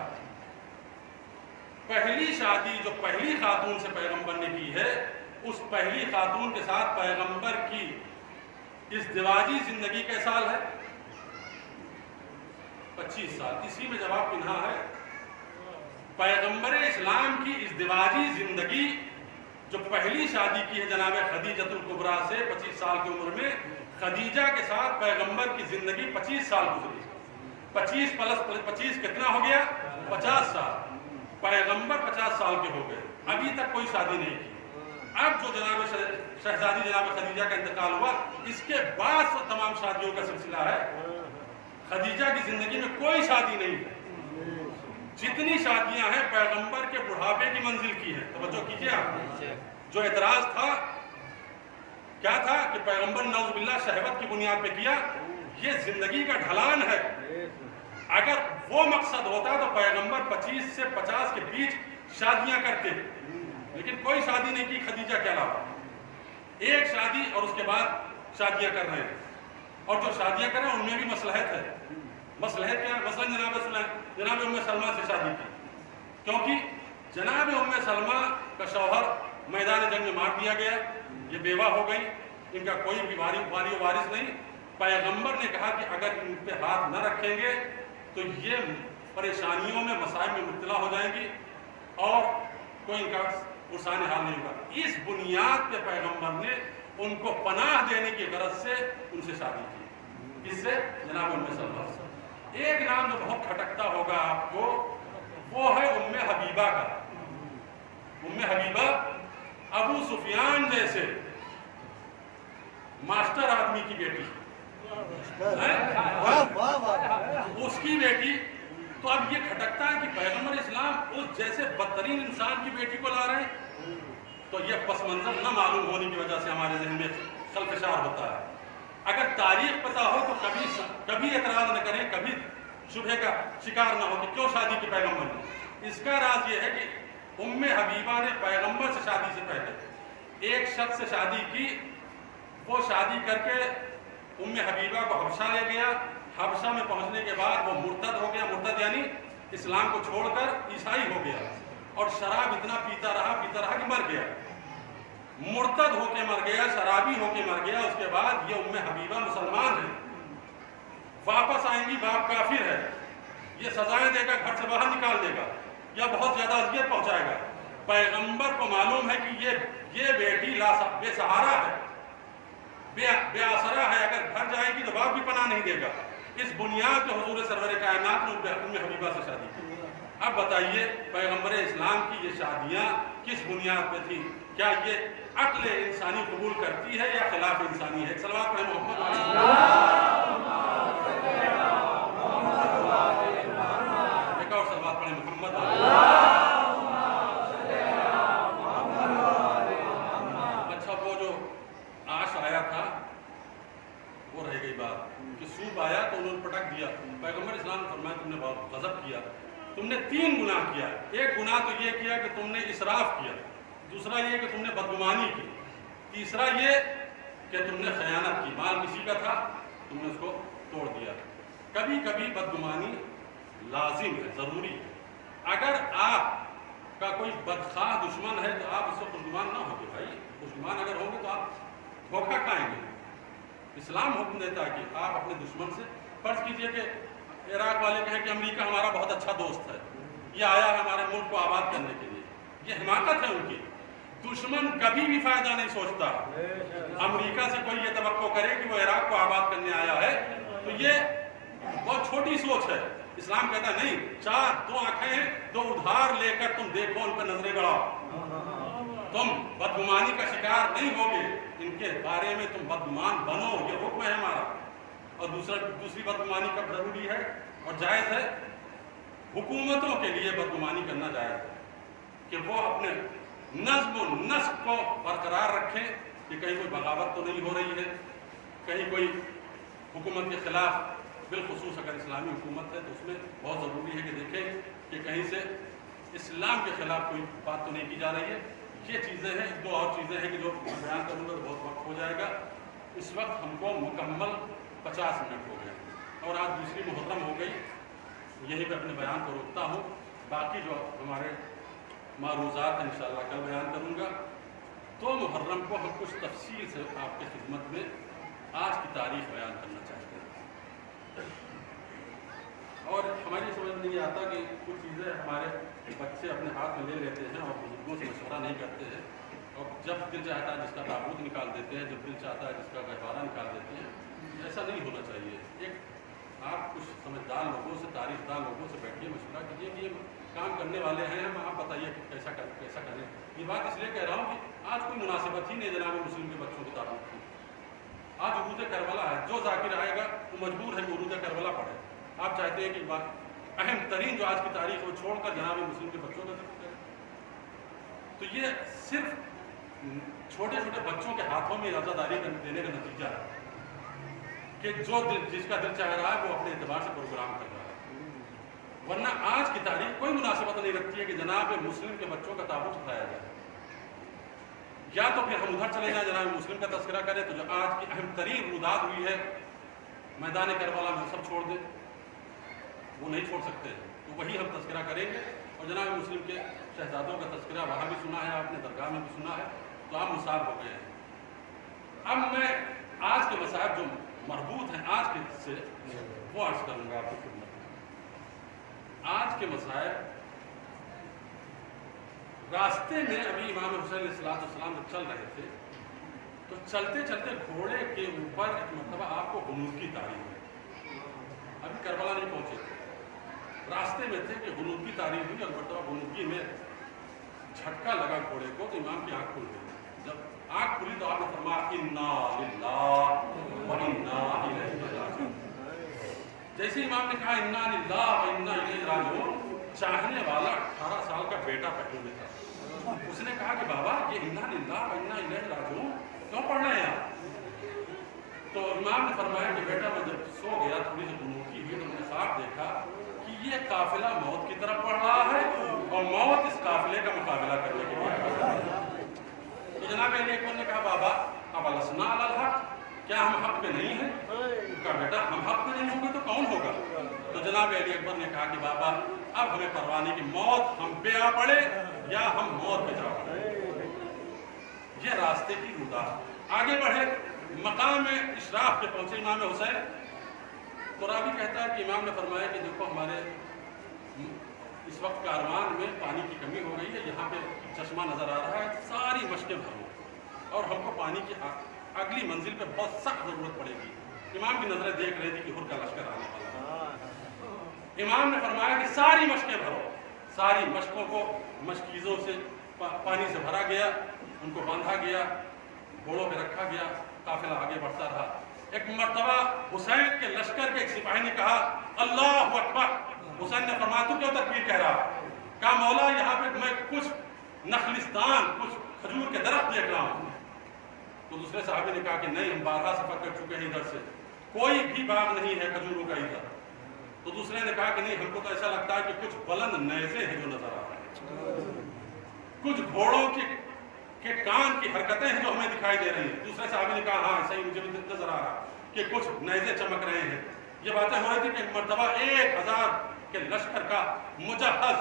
پہلی شادی جو پہلی خاتون سے پیغمبر نے کی ہے, اس پہلی خاتون کے ساتھ پیغمبر کی ازدواجی زندگی کے سال ہے 25 سال. اسی میں جواب پنہا ہے. پیغمبر اسلام کی ازدواجی زندگی جو پہلی شادی کی ہے جناب خدیجۃ الکبریٰ سے 25 سال کی عمر میں, خدیجہ کے ساتھ پیغمبر کی زندگی 25 سال گزری. 25 + 25 کتنا ہو گیا؟ 50 سال. پیغمبر 50 سال کے ہو گئے, ابھی تک کوئی شادی نہیں کی. اب جو جناب شہزادی جناب خدیجہ کا انتقال ہوا, اس کے بعد تمام شادیوں کا سلسلہ ہے. خدیجہ کی زندگی میں کوئی شادی نہیں ہے. جتنی شادیاں ہیں پیغمبر کے بڑھاپے کی منزل کی ہیں. توجہ کیجیے آپ. جو اعتراض تھا کیا تھا کہ پیغمبر نعوذ باللہ شہوت کی بنیاد پہ کیا, یہ زندگی کا ڈھلان ہے. اگر وہ مقصد ہوتا تو پیغمبر 25 سے 50 کے بیچ شادیاں کرتے, لیکن کوئی شادی نہیں کی خدیجہ کے علاوہ. ایک شادی اور اس کے بعد شادیاں کر رہے ہیں, اور جو شادیاں کر رہے ہیں ان میں بھی مصلحت ہے. مصلحت کیا ہے؟ مثلا جناب ام سلمہ سے شادی کی, کیونکہ جناب ام سلمہ کا شوہر میدان جنگ میں مار دیا گیا, یہ بیوہ ہو گئی, ان کا کوئی بھی واری و وارث نہیں. پیغمبر نے کہا کہ اگر ان پہ ہاتھ نہ رکھیں گے تو یہ پریشانیوں میں مسائل میں مبتلا ہو جائیں گی اور کوئی ان کا پرسان حال نہیں ہوگا. اس بنیاد پہ پیغمبر نے ان کو پناہ دینے کی غرض سے ان سے شادی کی. کس سے؟ جناب ام سلمہ سے. ایک نام جو بہت کھٹکتا ہوگا آپ کو, وہ ہے ام حبیبہ کا. ام حبیبہ ابو سفیان جیسے ماسٹر آدمی کی بیٹی, اس کی بیٹی. تو اب یہ کھٹکتا ہے کہ پیغمبر اسلام اس جیسے بدترین انسان کی بیٹی کو لا رہے ہیں, تو یہ پس منظر نہ معلوم ہونے کی وجہ سے ہمارے ذہن میں خلفشار ہوتا ہے. اگر تاریخ پتہ ہو تو کبھی اعتراض نہ کریں, کبھی شبہ کا شکار نہ ہو کہ کیوں شادی کی پیغمبر نے. اس کا راز یہ ہے کہ ام حبیبہ نے پیغمبر سے شادی سے پہلے ایک شخص سے شادی کی. وہ شادی کر کے ام حبیبہ کو حبشہ لے گیا. حبشہ میں پہنچنے کے بعد وہ مرتد ہو گیا. مرتد یعنی اسلام کو چھوڑ کر عیسائی ہو گیا, اور شراب اتنا پیتا رہا کہ مر گیا. مرتد ہو کے مر گیا, شرابی ہو کے مر گیا. اس کے بعد یہ ام حبیبہ مسلمان ہے, واپس آئیں گی, باپ کافر ہے, یہ سزائیں دے گا, گھر سے باہر نکال دے گا, یا بہت زیادہ اذیت پہنچائے گا. پیغمبر کو معلوم ہے کہ یہ بیٹی بے سہارا ہے, بے آسرا ہے, اگر گھر جائے گی تو باپ بھی پناہ نہیں دے گا. اس بنیاد پہ حضور سرور کائنات نے ام حبیبہ سے شادی کی. اب بتائیے پیغمبر اسلام کی یہ شادیاں کس بنیاد پہ تھی؟ کیا یہ عقل انسانی قبول کرتی ہے یا خلاف انسانی ہے؟ صلوات پڑھیں محمد ایک اور صلوات پڑھیں محمد. تو یہ کیا کہ تم نے اسراف کیا، دوسرا یہ کہ تم نے بدگمانی کی، تیسرا یہ کہ تم نے خیانت کی، مال کسی کا تھا تم نے اس کو توڑ دیا۔ کبھی کبھی بدگمانی لازم ہے، ضروری ہے۔ اگر آپ کا کوئی بدخواہ دشمن ہے تو آپ اس سے خوشگمان نہ ہوگے بھائی، خوشگمان اگر ہوگے تو آپ دھوکہ کھائیں گے۔ اسلام حکم دیتا ہے کہ آپ اپنے دشمن سے، فرض کیجئے کہ عراق والے کہیں کہ امریکہ ہمارا بہت اچھا دوست ہے، یہ آیا ہے ہمارے ملک کو آباد کرنے کے لیے، یہ حماقت ہے ان کی۔ دشمن کبھی بھی فائدہ نہیں سوچتا۔ امریکہ سے کوئی یہ توقع کرے کہ وہ عراق کو آباد کرنے آیا ہے تو یہ بہت چھوٹی سوچ ہے۔ اسلام کہتا ہے نہیں، چار دو آنکھیں دو ادھار لے کر تم دیکھو، ان پر نظریں گڑاؤ، تم بدگمانی کا شکار نہیں ہوگے، ان کے بارے میں تم بدگمان بنو، یہ حکم ہے ہمارا۔ اور دوسری بدگمانی کب ضروری ہے اور جائز ہے؟ حکومتوں کے لیے بدگمانی کرنا جائز ہے کہ وہ اپنے نظم و نسق کو برقرار رکھیں کہ کہیں کوئی بغاوت تو نہیں ہو رہی ہے، کہیں کوئی حکومت کے خلاف، بالخصوص اگر اسلامی حکومت ہے تو اس میں بہت ضروری ہے کہ دیکھیں کہ کہیں سے اسلام کے خلاف کوئی بات تو نہیں کی جا رہی ہے۔ یہ چیزیں ہیں، دو اور چیزیں ہیں کہ جو بیان کروں گا تو بہت وقت ہو جائے گا۔ اس وقت ہم کو مکمل 50 منٹ ہو گئے اور آج دوسری محرم ہو گئی، یہی پہ اپنے بیان کو روکتا ہوں۔ باقی جو ہمارے معروضات ہیں انشاءاللہ کل بیان کروں گا۔ 2 محرم کو ہم کچھ تفصیل سے آپ کی خدمت میں آج کی تاریخ بیان کرنا چاہتے ہیں، اور ہماری سمجھ نہیں آتا کہ کچھ چیزیں ہمارے بچے اپنے ہاتھ میں لے لیتے ہیں اور بزرگوں سے مشورہ نہیں کرتے ہیں، اور جب دل چاہتا ہے جس کا تابوت نکال دیتے ہیں، جب دل چاہتا ہے جس کا گہوارہ نکال دیتے ہیں۔ ایسا نہیں ہونا چاہیے۔ ایک آپ کچھ سمجھدار لوگوں سے، تاریخ دان لوگوں سے بیٹھیے، مشورہ کیجیے کہ یہ کام کرنے والے ہیں، ہم آپ بتائیے کہ کیسا کریں۔ یہ بات اس لیے کہہ رہا ہوں کہ آج کوئی مناسبت ہی نہیں جناب مسلم کے بچوں کی تابوت کی۔ آج عروج کربلا ہے، جو ذاکر آئے گا وہ مجبور ہے کہ عروج کربلا پڑھے۔ آپ چاہتے ہیں کہ بات اہم ترین جو آج کی تاریخ وہ چھوڑ کر جناب مسلم کے بچوں کا ذکر کریں، تو یہ صرف چھوٹے چھوٹے بچوں کے ہاتھوں میں عزاداری دینے کا نتیجہ ہے کہ جو جس کا دل چاہ رہا ہے وہ اپنے اعتبار سے پروگرام کر رہا ہے، ورنہ آج کی تاریخ کوئی مناسبت نہیں رکھتی ہے کہ جناب مسلم کے بچوں کا تابوت اٹھایا جائے۔ یا تو پھر ہم ادھر چلے جائیں جناب مسلم کا تذکرہ کریں تو جو آج کی اہم ترین رودات ہوئی ہے میدان کربلا میں سب چھوڑ دیں، وہ نہیں چھوڑ سکتے، تو وہی ہم تذکرہ کریں گے۔ اور جناب مسلم کے شہزادوں کا تذکرہ وہاں بھی سنا ہے آپ نے، درگاہ میں بھی سنا ہے، تو آپ مصاب ہو گئے ہیں۔ اب میں آج کے مصائب جو مربوط ہیں آج کے سے وہ عرض کروں گا آپ کی خدمت میں۔ آج کے مصائب، راستے میں ابھی امام حسین علیہ السلام جب چل رہے تھے تو چلتے چلتے گھوڑے کے اوپر ایک مرتبہ آپ کو غنود کی تعریف ہوئی، ابھی کربلا نہیں پہنچے تھے، راستے میں تھے کہ غنود کی تعریف ہوئی، اور مرتبہ غنودگی میں جھٹکا لگا گھوڑے کو تو امام کی آنکھ کھل گئی۔ جب آنکھ کھلی تو آپ نے فرمایا انا للہ و انا الیہ راجعون۔ جیسے امام نے کہا انا للہ و انا الیہ راجعون، چاہنے والا 18 سال کا بیٹا پہلو میں تھا، اس نے کہا کہ بابا یہ انا للہ و انا الیہ راجعون کیوں پڑھ رہے ہیں آپ؟ تو امام نے فرمایا کہ بیٹا میں جب سو گیا تھوڑی سی غنودگی ہوئی تو میں نے خواب دیکھا کہ یہ قافلہ موت کی طرف پڑھ رہا ہے اور موت اس قافلے کا مقابلہ کرنے کے لیے آ رہا ہے۔ تو جناب علی اکبر نے کہا بابا اب لسنا علی الحق، کیا ہم حق پہ نہیں ہیں؟ کہا بیٹا ہم حق پہ نہیں ہوں گے تو کون ہوگا؟ تو جناب علی اکبر نے کہا کہ بابا اب ہمیں پرواہ نہیں کہ موت ہم پہ آ پڑے یا ہم موت پہ جا پڑے۔ یہ راستے کی رودہ۔ آگے بڑھے، مقام اشراف پہ پہنچے امام حسین، تو راوی کہتا ہے کہ امام نے فرمایا کہ دیکھو ہمارے اس وقت کاروان میں پانی کی کمی ہو گئی ہے، یہاں پہ چشمہ نظر آ رہا ہے، ساری مشکیں بھرو اور ہم کو پانی کی اگلی منزل پہ بہت سخت ضرورت پڑے گی۔ امام کی نظریں دیکھ رہی تھی کہ ہر کا لشکر آنے والا ہے۔ امام نے فرمایا کہ ساری مشکیں بھرو، ساری مشکوں کو مشکیزوں سے پانی سے بھرا گیا، ان کو باندھا گیا، گھوڑوں پہ رکھا گیا، قافلہ آگے بڑھتا رہا۔ ایک مرتبہ حسین کے لشکر کے ایک سپاہی نے کہا اللہ اکبر، حسین نے فرمایا تو کیوں تکبیر کہہ رہا؟ کہا مولا یہاں پہ میں کچھ نخلستان، کچھ کھجور کے درخت دیکھ رہا ہوں۔ تو دوسرے صحابی نے کہا کہ نہیں، ہم بارہا سفر کر چکے ہیں، ادھر سے کوئی بھی باغ نہیں ہے کھجوروں کا ادھر۔ تو دوسرے نے کہا کہ نہیں، ہم کو تو ایسا لگتا ہے کہ کچھ بلند نیزے ہیں جو نظر آ رہے ہیں۔ کچھ گھوڑوں کے کان کی حرکتیں ہیں جو ہمیں دکھائی دے رہی ہیں. دوسرے صحابی نے کہا ہاں صحیح مجھے بھی نظر آ رہا کہ کچھ نیزے چمک رہے ہیں. یہ باتیں ہو رہی تھی کہ ایک مرتبہ 1000 کے لشکر کا مجہز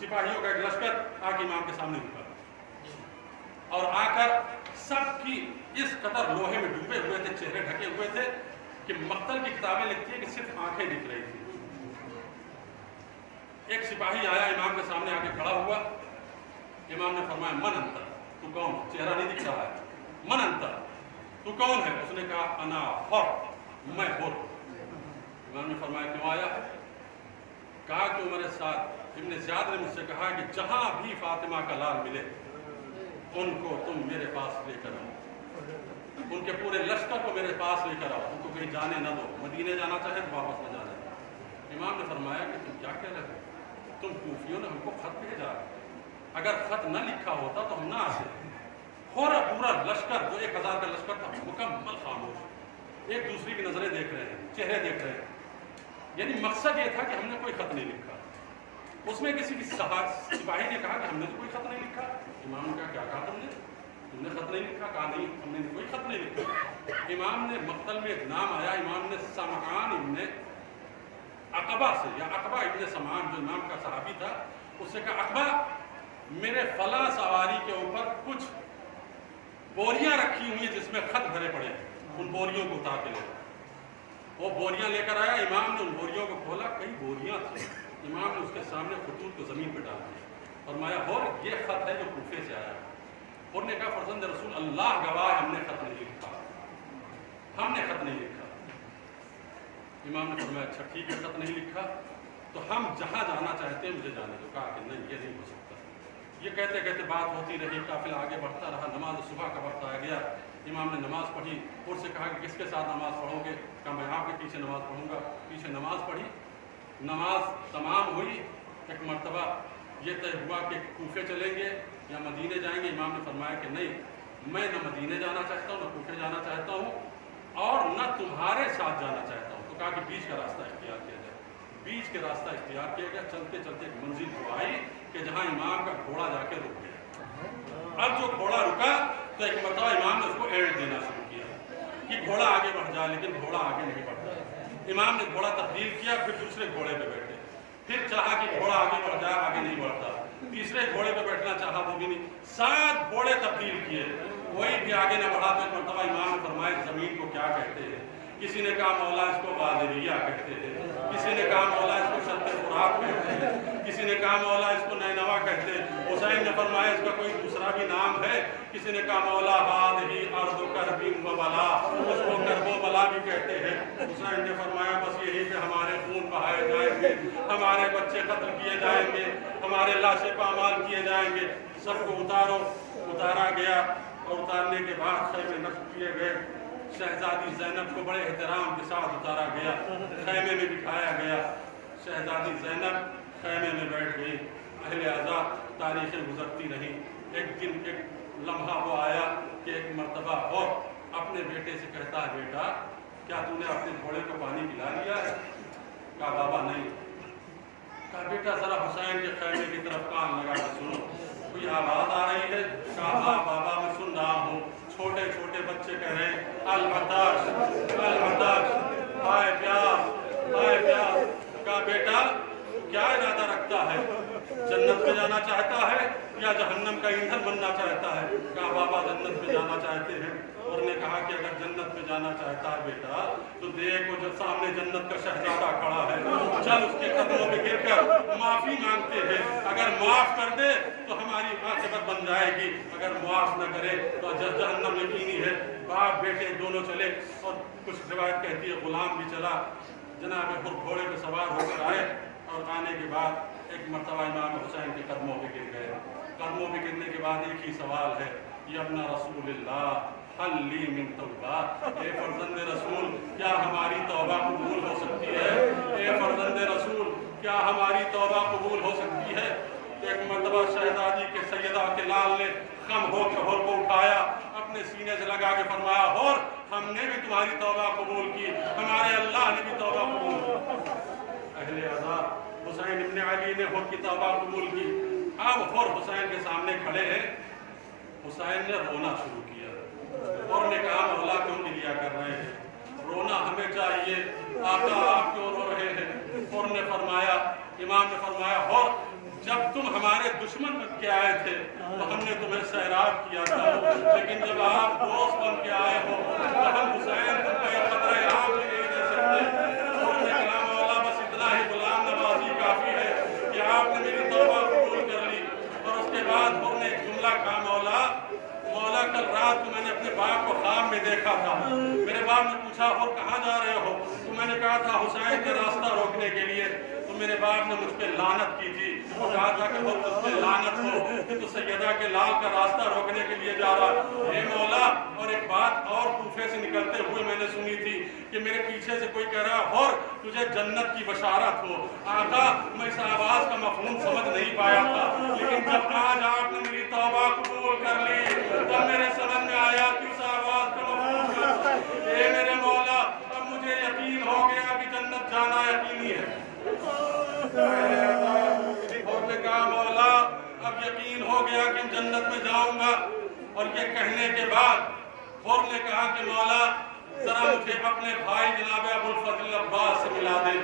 سپاہیوں کا ایک لشکر آ کے امام کے سامنے رکا اور آ کر سب کی اس قدر لوہے میں ڈوبے ہوئے تھے, چہرے ڈھکے ہوئے تھے کہ مقتل کی کتابیں لکھتی ہیں کہ صرف آنکھیں دکھ رہی تھی. ایک سپاہی آیا امام کے سامنے آ کے کھڑا ہوا. امام نے فرمایا من انت, تو کون؟ چہرہ نہیں دکھ رہا ہے. من انت, تو کون ہے؟ اس نے کہا انا حر, میں حر. امام نے فرمایا کیوں آیا؟ کہا کہ میرے ساتھ ابن زیاد نے مجھ سے کہا کہ جہاں بھی فاطمہ کا لال ملے ان کو تم میرے پاس لے کر آؤ, ان کے پورے لشکر کو میرے پاس لے کر آؤ, ان کو کہیں جانے نہ دو, مدینے جانا چاہے تو واپس نہ جانے. امام نے فرمایا کہ تم کیا کہہ رہے ہو؟ تم کوفیوں نے ہم کو خط بھیجا, اگر خط نہ لکھا ہوتا تو ہم نہ آتے. پورا لشکر جو 1000 کا لشکر تھا مکمل خاموش, ایک دوسری کی نظریں دیکھ رہے ہیں, چہرے دیکھ رہے ہیں. یعنی مقصد یہ تھا کہ ہم نے کوئی خط نہیں لکھا. اس میں کسی سپاہی نے کہا کہ ہم نے تو کوئی خط نہیں لکھا. امام نے کہا کیا کہا تم نے خط نہیں لکھا؟ کہا نہیں ہم نے کوئی خط نہیں لکھا. امام نے مقتل میں ایک نام آیا, امام نے سمعان ابن عقبہ سے, یا عقبہ ابن سمعان جو امام کا صحابی تھا, اس سے کہا عقبہ میرے فلاں سواری کے اوپر کچھ بوریاں رکھی ہوئی ہیں جس میں خط بھرے پڑے ہیں, ان بوریوں کو اتار کے لے. وہ بوریاں لے کر آیا. امام نے ان بوریوں کو کھولا, کئی بوریاں تھیں. امام نے اس کے سامنے خطوط کو زمین پہ ڈال دیا. فرمایا اور یہ خط ہے جو کوفے سے آیا. اور نے کہا فرزند رسول اللہ گواہ ہم نے خط نہیں لکھا, ہم نے خط نہیں لکھا. امام نے فرمایا اچھا ٹھیک ہے خط نہیں لکھا تو ہم جہاں جانا چاہتے ہیں مجھے جانے دو. کہا کہ نہیں یہ نہیں ہو سکتا. یہ کہتے کہتے بات ہوتی رہی, قافلہ آگے بڑھتا رہا. نماز صبح کا وقت آ گیا. امام نے نماز پڑھی اور سے کہا کہ کس کے ساتھ نماز پڑھو گے؟ کہا میں آپ کے پیچھے نماز پڑھوں گا. پیچھے نماز پڑھی, نماز تمام ہوئی. ایک مرتبہ یہ طے ہوا کہ کوفے چلیں گے یا مدینے جائیں گے. امام نے فرمایا کہ نہیں میں نہ مدینے جانا چاہتا ہوں, نہ کوفے جانا چاہتا ہوں اور نہ تمہارے ساتھ جانا چاہتا ہوں. تو کہا کہ بیچ کا راستہ اختیار کیا جائے. بیچ کے راستہ اختیار کیا گیا. چلتے چلتے ایک منزل کو آئی کہ جہاں امام کا گھوڑا جا کے رک گیا. اب جو گھوڑا رکا تو ایک مرتبہ امام نے اس کو ایڈ دینا شروع کیا کہ گھوڑا آگے بڑھ جائے, لیکن گھوڑا آگے نہیں بڑھتا. امام نے گھوڑا تبدیل کیا, پھر دوسرے گھوڑے پہ بیٹھے, پھر چاہا کہ گھوڑا آگے بڑھ جائے, آگے نہیں بڑھتا. تیسرے گھوڑے پہ بیٹھنا چاہا, وہ بھی نہیں. 7 گھوڑے تبدیل کیے, کوئی بھی آگے نہ بڑھا. تو ایک مرتبہ امام نے فرمایا زمین کو کیا کہتے ہیں؟ کسی نے کہا مولا اس کو بادریہ کہتے ہیں, کسی نے کہا مولا اس کو شط فرات کہتے ہیں, کسی نے کہا مولا اس کو نینوا کہتے ہیں. حسین نے فرمایا اس کا کوئی دوسرا بھی نام ہے. کسی نے کہا مولا ہادہی ارض کرب و بلا, اس کو کرب و بلا بھی کہتے ہیں. حسین نے فرمایا بس یہی کہ ہمارے خون بہائے جائیں گے, ہمارے بچے قتل کیے جائیں گے, ہمارے لاشیں پامال کیے جائیں گے. سب کو اتارو. اتارا گیا اور اتارنے کے بعد خیمے نصب کیے گئے. شہزادی زینب کو بڑے احترام کے ساتھ اتارا گیا, خیمے میں بٹھایا گیا. شہزادی زینب خیمے میں بیٹھ گئی. اہل آزاد تاریخیں گزرتی رہیں. ایک دن ایک لمحہ وہ آیا کہ ایک مرتبہ اور اپنے بیٹے سے کہتا ہے بیٹا کیا تو نے اپنے گھوڑے کو پانی پلا لیا ہے؟ کہا بابا نہیں. کہا بیٹا ذرا حسین کے خیمے کی طرف کان لگا کے سنو, کوئی آواز آ رہی ہے؟ کہا ہاں بابا میں سن رہا ہوں. چھوٹے چھوٹے بچے کہہ رہے ہیں العطش العطش, ہائے پیاس ہائے پیاس. کہا بیٹا کیا ارادہ رکھتا ہے؟ جنت میں جانا چاہتا ہے یا جہنم کا ایندھن بننا چاہتا ہے؟ کہا بابا جنت میں جانا چاہتے ہیں. اور نے کہا کہ اگر جنت میں جانا چاہتا ہے بیٹا تو دیکھو جو سامنے جنت کا شہزادہ کھڑا ہے, چل اس کے قدموں پہ گر کر معافی مانگتے ہیں. اگر معاف کر دے تو ہماری عاقبت بن جائے گی, اگر معاف نہ کرے تو جہنم یقینی ہے. باپ بیٹے دونوں چلے اور کچھ روایت کہتی ہے غلام بھی چلا. جناب گھوڑے پہ سوار ہو کر آئے اور آنے کے بعد ایک مرتبہ امام حسین کے قدموں پہ گر گئے. قدموں پہ گرنے کے بعد ایک ہی سوال ہے, یا ابن رسول اللہ حل لی من توبہ, اے فرزند رسول کیا ہماری توبہ قبول ہو سکتی ہے؟ اے فرزند رسول کیا ہماری توبہ قبول ہو سکتی ہے؟ ایک مرتبہ شہزادی کے سیدہ کے لال نے خم ہو کے ہور کو اٹھایا, اپنے سینے سے لگا کے فرمایا ہور ہم نے بھی تمہاری توبہ قبول کی, ہمارے اللہ نے بھی توبہ قبول کی. اہل عزا حسین ابن علی نے ہور کی توبہ قبول کی. اب اور حسین کے سامنے کھڑے ہیں. حسین نے رونا شروع کیا اور نے کہا مولا کیوں گریا کر رہے ہیں؟ رونا ہمیں چاہیے، آقا آپ کیوں رو رہے ہیں؟ اور نے فرمایا، امام نے فرمایا، اور جب تم ہمارے دشمن بن کے آئے تھے تو ہم نے تمہیں سیراب کیا تھا، لیکن جب آپ دوست بن کے آئے ہو تو ہم حسین تم کو یہ قطرہ آب بھی نہیں دے سکتے. اور نے کہا مولا بس اتنا ہی غلام نوازی کافی ہے کہ آپ نے میری توبہ قبول کر لی. اور اس کے بعد انہوں نے ایک جملہ کہا، مولا کل رات کو میں نے اپنے باپ کو خواب میں دیکھا تھا. میرے باپ نے پوچھا اور کہاں جا رہے ہو؟ تو میں نے کہا تھا حسین کا راستہ روکنے کے لیے. تو میرے باپ نے مجھ پہ لعنت کی تھی اور کہا تھا کہ وہ تجھ پہ لعنت ہو کہ تو سیدہ کے لال کا راستہ روکنے کے لیے جا رہا. اے مولا، اور ایک بات اور کوفے سے نکلتے ہوئے میں نے سنی تھی کہ میرے پیچھے سے کوئی کہہ رہا اور تجھے جنت کی بشارت ہو. آقا میں اس آواز کا مفہوم سمجھ نہیں پایا تھا، لیکن جب آج آپ نے میری توبہ قبول کر لی تب میرے سمجھ میں آیا کہ اس آواز کا مفہوم کیا تھا. اے میرے مولا، اب مجھے یقین ہو گیا کہ جنت جانا یقینی ہے. اور نے کہا مولا اب یقین ہو گیا کہ جنت میں جاؤں گا. اور یہ کہنے کے بعد اور نے کہا کہ مولا ذرا مجھے اپنے بھائی جناب ابوالفضل عباس سے ملا دے.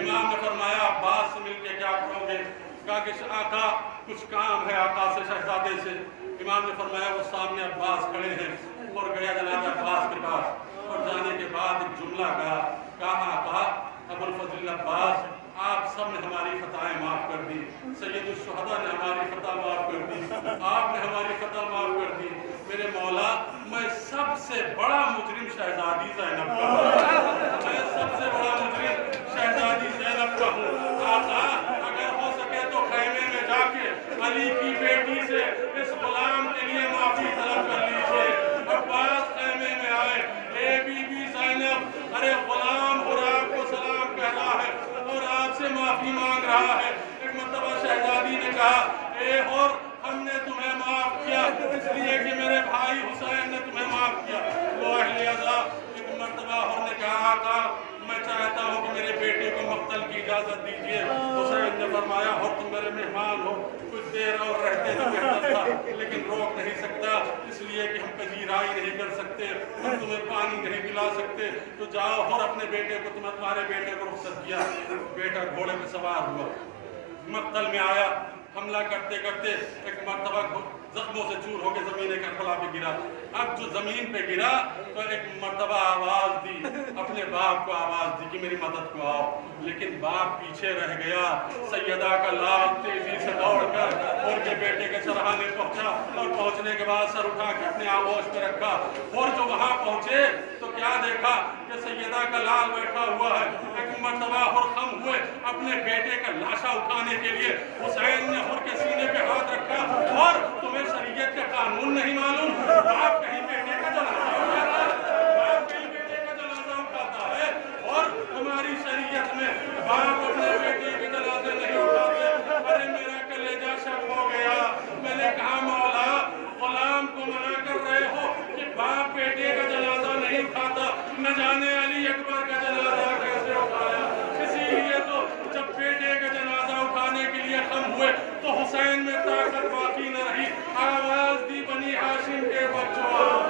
امام نے فرمایا عباس سے مل کے کیا کرو گے؟ کہا کہ آقا کچھ کام ہے آقا سے، شہزادے سے. امام نے فرمایا وہ سامنے عباس کھڑے ہیں. اور گیا جناب عباس کے پاس اور جانے کے بعد ایک جملہ کہا آقا ابوالفضل عباس آپ سب نے ہماری خطائیں معاف کر دی، سید الشہداء نے ہماری خطا معاف کر دی، آپ نے ہماری خطا معاف کر دی. میرے مولا میں سب سے بڑا مجرم شہزادی زینب کا ہوں، میں سب سے بڑا مجرم شہزادی زینب کا ہوں. آقا اگر ہو سکے تو خیمے میں جا کے علی کی بیٹی سے اس غلام کے لیے معافی طلب کر لیجیے. عباس خیمے میں آئے. اے بی بی زینب، ارے غلام اور آپ کو سلام کہہ رہا ہے اور آپ سے معافی مانگ رہا ہے. ایک مرتبہ شہزادی نے کہا اے اور ہم نے تمہیں معاف کیا اس لیے کہ میرے بھائی حسین نے تمہیں معاف کیا. وہ اہل عزا ایک مرتبہ اور نے کہا آقا میں چاہتا ہوں کہ میرے بیٹے کو مقتل کی اجازت دیجیے. حسین نے فرمایا اور تم میرے مہمان ہو، کچھ دیر اور رہتے تو بہتر تھا، لیکن روک نہیں سکتا اس لیے کہ ہم پذیرائی نہیں کر سکتے، ہم تمہیں پانی نہیں پلا سکتے. تو جاؤ اور اپنے بیٹے کو، تمہارے بیٹے کو رخصت کیا. بیٹا گھوڑے پہ سوار ہوا، مقتل میں آیا. حملہ کرتے کرتے ایک مرتبہ زخموں سے چور ہو کے زمین کربلا پہ گرا. اب جو زمین پہ گرا تو ایک مرتبہ آواز دی، اپنے باپ کو آواز دی کہ میری مدد کو آؤ. لیکن باپ پیچھے رہ گیا. سیدہ کا لال تیزی سے دوڑ کر اور کے بیٹے کے سرحانے پہنچا اور پہنچنے کے بعد سر اٹھا کے اپنے آغوش پہ رکھا. اور جو وہاں پہنچے تو کیا دیکھا کہ سیدہ کا لال بیٹھا ہوا ہے. ایک مرتبہ اور خم ہوئے اپنے بیٹے کا لاشا اٹھانے کے لیے. حسین نے ہر کے سینے پہ ہاتھ رکھا. اور تمہیں شریعت کا قانون نہیں معلوم؟ باپ کہیں بیٹے کا جنازہ اٹھاتا ہے، باپ کہیں بیٹے کا جنازہ اٹھاتا ہے، اور ہماری شریعت میں باپ اپنے بیٹے کے جنازے نہیں اٹھاتے. ارے میرا کلیجہ شک ہو گیا. میں نے کہا مولا غلام کو منع کر رہے ہو کہ باپ بیٹے کا جنازہ نہیں اٹھاتا، نہ جانے علی اکبر کا جنازہ کیسے اٹھایا. اسی لیے تو جب بیٹے کا جنازہ اٹھانے کے لیے خم ہوئے تو حسین میں طاقت باقی نہ رہی. آواز دی بنی ہاشم کے بچوں